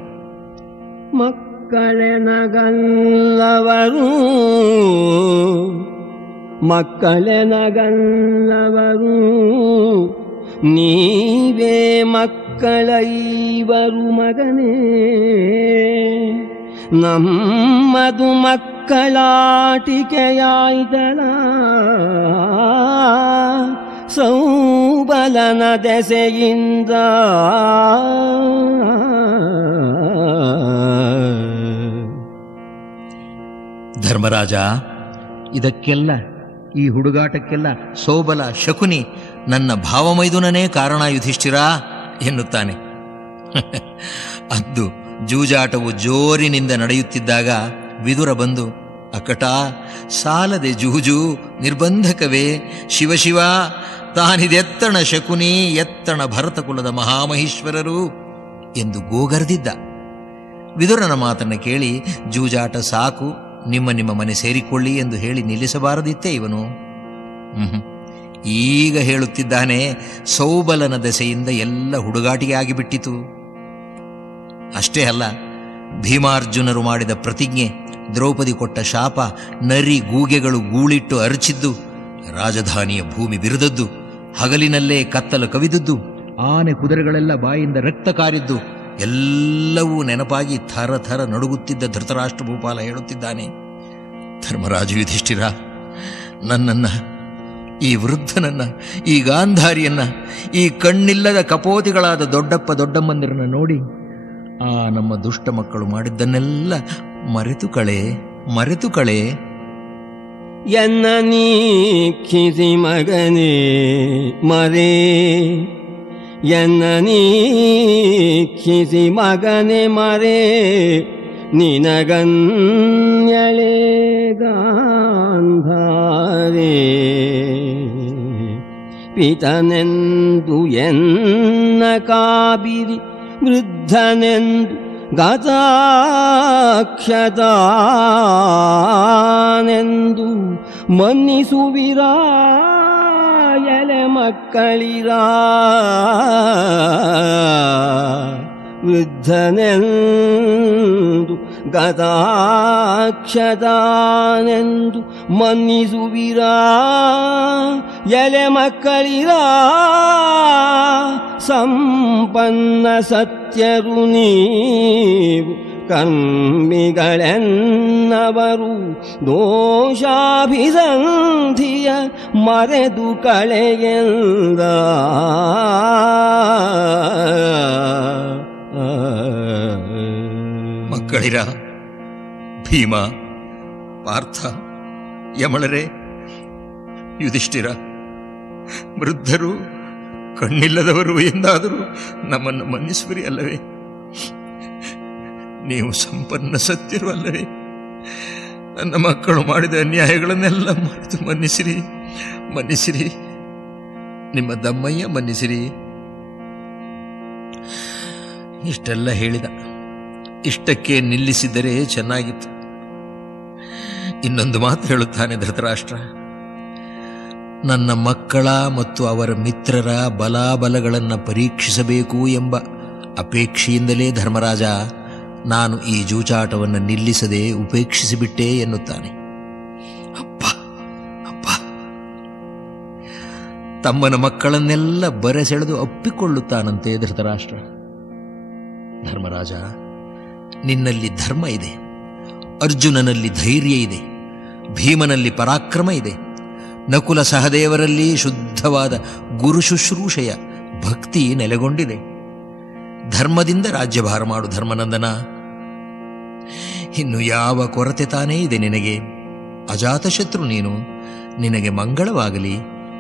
ಮಕ್ಕಳೆನಗಲ್ಲವರು, ಮಕ್ಕಳೆನಗಲ್ಲವರು, ನೀವೇ ಮಕ್ಕಳೈವರು ಮಗನೇ. ನಮ್ಮದು ಮಕ್ಕಳಾಟಿಕೆಯಾಯ್ತಲ, ಸೌಬಲನ ದೆಸೆಯಿಂದ. ಧರ್ಮರಾಜ, ಇದಕ್ಕೆಲ್ಲ, ಈ ಹುಡುಗಾಟಕ್ಕೆಲ್ಲ ಸೌಬಲ, ಶಕುನಿ, ನನ್ನ ಭಾವಮೈದುನನೇ ಕಾರಣ ಯುಧಿಷ್ಠಿರ ಎನ್ನುತ್ತಾನೆ. ಅದ್ದು ಜೂಜಾಟವು ಜೋರಿನಿಂದ ನಡೆಯುತ್ತಿದ್ದಾಗ ವಿದುರ ಬಂದು, ಅಕಟ, ಸಾಲದೆ ಜೂಜು, ನಿರ್ಬಂಧಕವೇ, ಶಿವಶಿವ, ತಾನಿದೆತ್ತಣ ಶಕುನಿ, ಎತ್ತಣ ಭರತಕುಲದ ಮಹಾಮಹೇಶ್ವರರು ಎಂದು ಗೋಗರ್ದಿದ್ದ. ವಿದುರನ ಮಾತನ್ನು ಕೇಳಿ, ಜೂಜಾಟ ಸಾಕು, ನಿಮ್ಮ ನಿಮ್ಮ ಮನೆ ಸೇರಿಕೊಳ್ಳಿ ಎಂದು ಹೇಳಿ ನಿಲ್ಲಿಸಬಾರದಿತ್ತೇ ಇವನು? ಈಗ ಹೇಳುತ್ತಿದ್ದಾನೆ, ಸೌಬಲನ ದೆಸೆಯಿಂದ ಎಲ್ಲ ಹುಡುಗಾಟಿಗೆ ಆಗಿಬಿಟ್ಟಿತು. ಅಷ್ಟೇ ಅಲ್ಲ, ಭೀಮಾರ್ಜುನರು ಮಾಡಿದ ಪ್ರತಿಜ್ಞೆ, ದ್ರೌಪದಿ ಕೊಟ್ಟ ಶಾಪ, ನರಿ ಗೂಗೆಗಳು ಗೂಳಿಟ್ಟು ಅರಚಿದ್ದು, ರಾಜಧಾನಿಯ ಭೂಮಿ ಬಿರಿದದ್ದು, ಹಗಲಿನಲ್ಲೇ ಕತ್ತಲು ಕವಿದದ್ದು, ಆನೆ ಕುದುರೆಗಳೆಲ್ಲ ಬಾಯಿಂದ ರಕ್ತ ಕಾರಿದ್ದು ಎಲ್ಲವೂ ನೆನಪಾಗಿ ಥರ ಥರ ನಡುಗುತ್ತಿದ್ದ ಧೃತರಾಷ್ಟ್ರ ಭೂಪಾಲ ಹೇಳುತ್ತಿದ್ದಾನೆ, ಧರ್ಮರಾಜ ಯುಧಿಷ್ಠಿರ, ನನ್ನನ್ನ, ಈ ವೃದ್ಧನನ್ನ, ಈ ಗಾಂಧಾರಿಯನ್ನ, ಈ ಕಣ್ಣಿಲ್ಲದ ಕಪೋತಿಗಳಾದ ದೊಡ್ಡಪ್ಪ ದೊಡ್ಡಮ್ಮಂದಿರನ್ನ ನೋಡಿ ಆ ನಮ್ಮ ದುಷ್ಟ ಮಕ್ಕಳು ಮಾಡಿದ್ದನ್ನೆಲ್ಲ ಮರೆತು ಕಳೆ, ಮರೆತು ಕಳೆ. ಎನ್ನ ನೀಕ್ಷಿಸಿ ಮಗನೇ ಮರೆ, ಎನ್ನ ನೀಕ್ಷಿಸಿ ಮಗನೇ ಮರೆ, ನಿನಗನ್ಯಳೆ ಗಾಂಧಾರೇ. ಪಿತನೆಂದು ಎನ್ನ ಕಾಬಿರಿ, ವೃದ್ಧನೆಂದು ಗತಾಕ್ಷತಾನೆಂದು ಮನ್ನಿಸುವಿರಾ ಎಲೆ ಮಕ್ಕಳಿರಾ. ವೃದ್ಧನೆಂದು ಗತಾಕ್ಷತಾನೆಂದು ಮನ್ನಿಸುವಿರಾ ಎಲೆ ಮಕ್ಕಳಿರಾ. ಸಂಪನ್ನ ಸತ್ಯರು ನೀವು ಕರ್ಮಿಗಳೆನ್ನವರು, ದೋಷಾಭಿಸಂಧಿಯ ಮರೆದು ಕಳೆಯೆಂದ. ಮಕ್ಕಳಿರ, ಭೀಮ, ಪಾರ್ಥ, ಯಮಳರೇ, ಯುಧಿಷ್ಠಿರ, ವೃದ್ಧರು, ಕಣ್ಣಿಲ್ಲದವರು ಎಂದಾದರೂ ನಮ್ಮನ್ನು ಮನ್ನಿಸುವಿರಿ ಅಲ್ಲವೇ? ನೀವು ಸಂಪನ್ನ ಸತ್ಯರು ಅಲ್ಲವೇ? ನನ್ನ ಮಕ್ಕಳು ಮಾಡಿದ ಅನ್ಯಾಯಗಳನ್ನೆಲ್ಲ ಮರೆತು ಮನ್ನಿಸಿರಿ, ಮನ್ನಿಸಿರಿ. ನಿಮ್ಮ ದಮ್ಮಯ್ಯ ಮನ್ನಿಸಿರಿ. ಇಷ್ಟೆಲ್ಲ ಹೇಳಿದ. ಇಷ್ಟಕ್ಕೆ ನಿಲ್ಲಿಸಿದರೆ ಚೆನ್ನಾಗಿತ್ತು. ಇನ್ನೊಂದು ಮಾತು ಹೇಳುತ್ತಾನೆ ಧೃತರಾಷ್ಟ್ರ. ನನ್ನ ಮಕ್ಕಳ ಮತ್ತು ಅವರ ಮಿತ್ರರ ಬಲಾಬಲಗಳನ್ನು ಪರೀಕ್ಷಿಸಬೇಕು ಎಂಬ ಅಪೇಕ್ಷೆಯಿಂದಲೇ ಧರ್ಮರಾಜ ನಾನು ಈ ಜೂಜಾಟವನ್ನು ನಿಲ್ಲಿಸದೆ ಉಪೇಕ್ಷಿಸಿಬಿಟ್ಟೆ ಎನ್ನುತ್ತಾನೆ. ಅಪ್ಪ ಅಪ್ಪ, ತಮ್ಮನ ಮಕ್ಕಳನ್ನೆಲ್ಲ ಬರೆಸೆಳೆದು ಅಪ್ಪಿಕೊಳ್ಳುತ್ತಾನಂತೆ ಧೃತರಾಷ್ಟ್ರ. ಧರ್ಮರಾಜ, ನಿನ್ನಲ್ಲಿ ಧರ್ಮ ಇದೆ, ಅರ್ಜುನನಲ್ಲಿ ಧೈರ್ಯ ಇದೆ, ಭೀಮನಲ್ಲಿ ಪರಾಕ್ರಮ ಇದೆ, ನಕುಲ ಸಹದೇವರಲ್ಲಿ ಶುದ್ಧವಾದ ಗುರು ಶುಶ್ರೂಷೆಯ ಭಕ್ತಿ ನೆಲೆಗೊಂಡಿದೆ. ಧರ್ಮದಿಂದ ರಾಜ್ಯಭಾರ ಮಾಡು ಧರ್ಮನಂದನ. ಇನ್ನು ಯಾವ ಕೊರತೆ ತಾನೇ ಇದೆ ನಿನಗೆ? ಅಜಾತಶತ್ರು ನೀನು. ನಿನಗೆ ಮಂಗಳವಾಗಲಿ.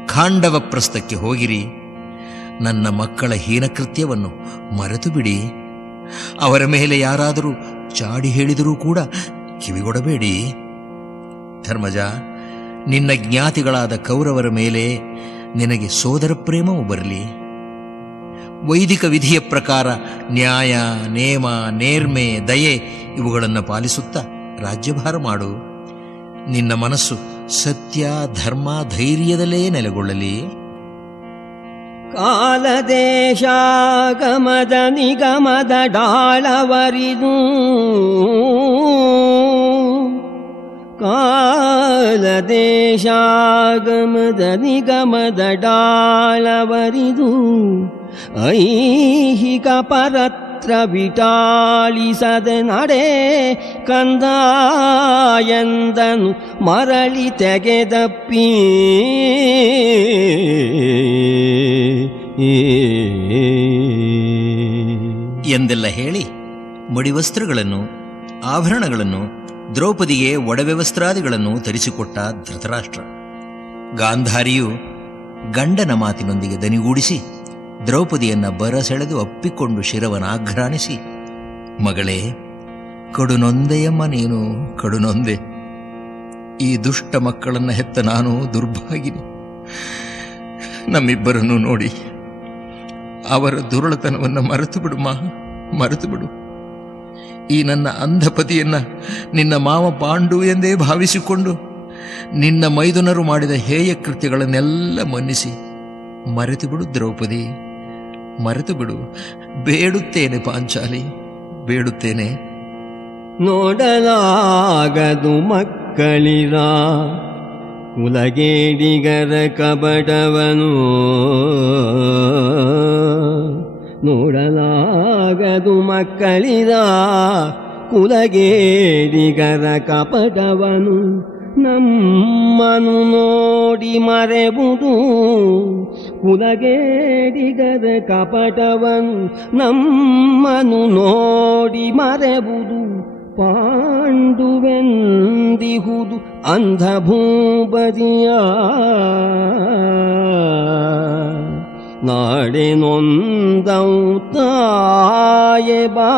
ಖಾಂಡವ ಪ್ರಸ್ಥಕ್ಕೆ ಹೋಗಿರಿ. ನನ್ನ ಮಕ್ಕಳ ಹೀನಕೃತ್ಯವನ್ನು ಮರೆತು ಬಿಡಿ. ಅವರ ಮೇಲೆ ಯಾರಾದರೂ ಚಾಡಿ ಹೇಳಿದರೂ ಕೂಡ ಕಿವಿಗೊಡಬೇಡಿ. ಧರ್ಮಜ, ನಿನ್ನ ಜ್ಞಾತಿಗಳಾದ ಕೌರವರ ಮೇಲೆ ನಿನಗೆ ಸೋದರ ಪ್ರೇಮವು ಬರಲಿ. ವೈದಿಕ ವಿಧಿಯ ಪ್ರಕಾರ ನ್ಯಾಯ, ನೇಮ, ನೇರ್ಮೆ, ದಯೆ ಇವುಗಳನ್ನು ಪಾಲಿಸುತ್ತಾ ರಾಜ್ಯಭಾರ ಮಾಡು. ನಿನ್ನ ಮನಸ್ಸು ಸತ್ಯ, ಧರ್ಮ, ಧೈರ್ಯದಲ್ಲೇ ನೆಲೆಗೊಳ್ಳಲಿ. ಕಾಲದೇಶಾಗಮದ ನಿಗಮದ ಡಾಳವರಿದು, ಕಾಲದೇಶಾಗಮದ ನಿಗಮದ ಡಾಳವರಿದು, ಐಹಿಕ ಪರತ್ರ ವಿಟಾಳಿಸದೆ ನಡೆ ಕಂದ ಎಂದನು ಮರಳಿ ತೆಗೆದಪ್ಪಿ. ಎಂದೆಲ್ಲ ಹೇಳಿ ಮಡಿವಸ್ತ್ರಗಳನ್ನು, ಆಭರಣಗಳನ್ನು, ದ್ರೌಪದಿಗೆ ಒಡವೆ ವಸ್ತ್ರಾದಿಗಳನ್ನು ತರಿಸಿಕೊಟ್ಟ ಧೃತರಾಷ್ಟ್ರ. ಗಾಂಧಾರಿಯು ಗಂಡನ ಮಾತಿನೊಂದಿಗೆ ದನಿಗೂಡಿಸಿ ದ್ರೌಪದಿಯನ್ನ ಬರಸೆಳೆದು ಅಪ್ಪಿಕೊಂಡು ಶಿರವನಾಘ್ರಾಣಿಸಿ, ಮಗಳೇ, ಕಡುನೊಂದೆಯಮ್ಮ ನೀನು, ಕಡುನೊಂದೆ. ಈ ದುಷ್ಟ ಮಕ್ಕಳನ್ನ ಹೆತ್ತ ನಾನು ದುರ್ಭಾಗಿನಿ. ನಮ್ಮಿಬ್ಬರನ್ನು ನೋಡಿ ಅವರ ದುರುಳತನವನ್ನು ಮರೆತು ಬಿಡು ಮಾ, ಮರೆತು ಬಿಡು. ಈ ನನ್ನ ಅಂಧಪತಿಯನ್ನ ನಿನ್ನ ಮಾವ ಪಾಂಡು ಎಂದೇ ಭಾವಿಸಿಕೊಂಡು ನಿನ್ನ ಮೈದುನರು ಮಾಡಿದ ಹೇಯ ಕೃತ್ಯಗಳನ್ನೆಲ್ಲ ಮನ್ನಿಸಿ ಮರೆತು ಬಿಡು ದ್ರೌಪದಿ, ಮರೆತು ಬಿಡು. ಬೇಡುತ್ತೇನೆ ಪಾಂಚಾಲಿ, ಬೇಡುತ್ತೇನೆ. ನೋಡಲಾಗದು ಮಕ್ಕಳಿರ ಕುಲಗೇಡಿಗರ ಕಬಡವನು, ನೋಡಲಾಗದು ಮಕ್ಕಳಿರ ಕುಲಗೇಡಿಗರ ಕಪಟವನು. ನಮ್ಮನು ನೋಡಿ ಮರೆಬುದು ಕುಲಗೇಡಿಗರ ಕಪಟವನು, ನಮ್ಮನು ನೋಡಿ ಮರೆಬುದು ಪಾಂಡುವೆಂದಿಹುದು ಅಂಧಭೂಪತಿಯ. ನಾಡೆ ನೊಂದೌ ತಾಯೆ ಬಾ,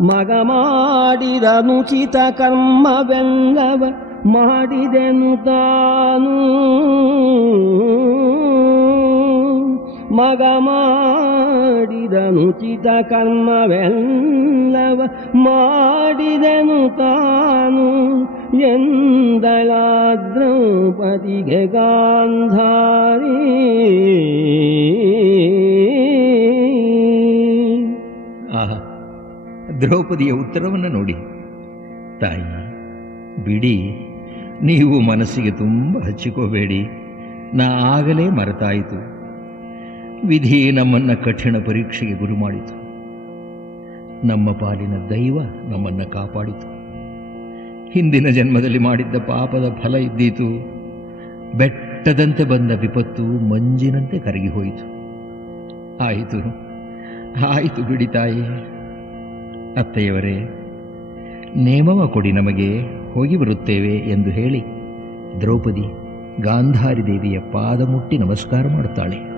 ಮಗ ಮಾಡಿದ ನುಚಿತ ಕರ್ಮವೆಲ್ಲವ ಮಾಡಿದೆನು ತಾನು. ಮಗ ಮಾಡಿದ ನುಚಿತ ಕರ್ಮವೆಲ್ಲವ ಮಾಡಿದೆನು ತಾನು ಎಂದಳ ದ್ರೌಪದಿಗೆ ಗಾಂಧಾರಿ. ಆಹಾ, ದ್ರೌಪದಿಯ ಉತ್ತರವನ್ನು ನೋಡಿ. ತಾಯಿ ಬಿಡಿ, ನೀವು ಮನಸ್ಸಿಗೆ ತುಂಬ ಹಚ್ಚಿಕೋಬೇಡಿ. ನಾ ಆಗಲೇ ಮರೆತಾಯಿತು. ವಿಧಿ ನಮ್ಮನ್ನು ಕಠಿಣ ಪರೀಕ್ಷೆಗೆ ಗುರಿ ಮಾಡಿತು. ನಮ್ಮ ಪಾಲಿನ ದೈವ ನಮ್ಮನ್ನು ಕಾಪಾಡಿತು. ಹಿಂದಿನ ಜನ್ಮದಲ್ಲಿ ಮಾಡಿದ್ದ ಪಾಪದ ಫಲ ಇದ್ದೀತು. ಬೆಟ್ಟದಂತೆ ಬಂದ ವಿಪತ್ತು ಮಂಜಿನಂತೆ ಕರಗಿ ಹೋಯಿತು. ಆಯಿತು ಆಯಿತು ಬಿಡಿ ತಾಯಿ. ಅತ್ತೆಯವರೇ, ನೇಮವ ಕೊಡಿ, ನಮಗೆ ಹೋಗಿ ಬರುತ್ತೇವೆ ಎಂದು ಹೇಳಿ ದ್ರೌಪದಿ ಗಾಂಧಾರಿ ದೇವಿಯ ಪಾದ ಮುಟ್ಟಿ ನಮಸ್ಕಾರ ಮಾಡುತ್ತಾಳೆ.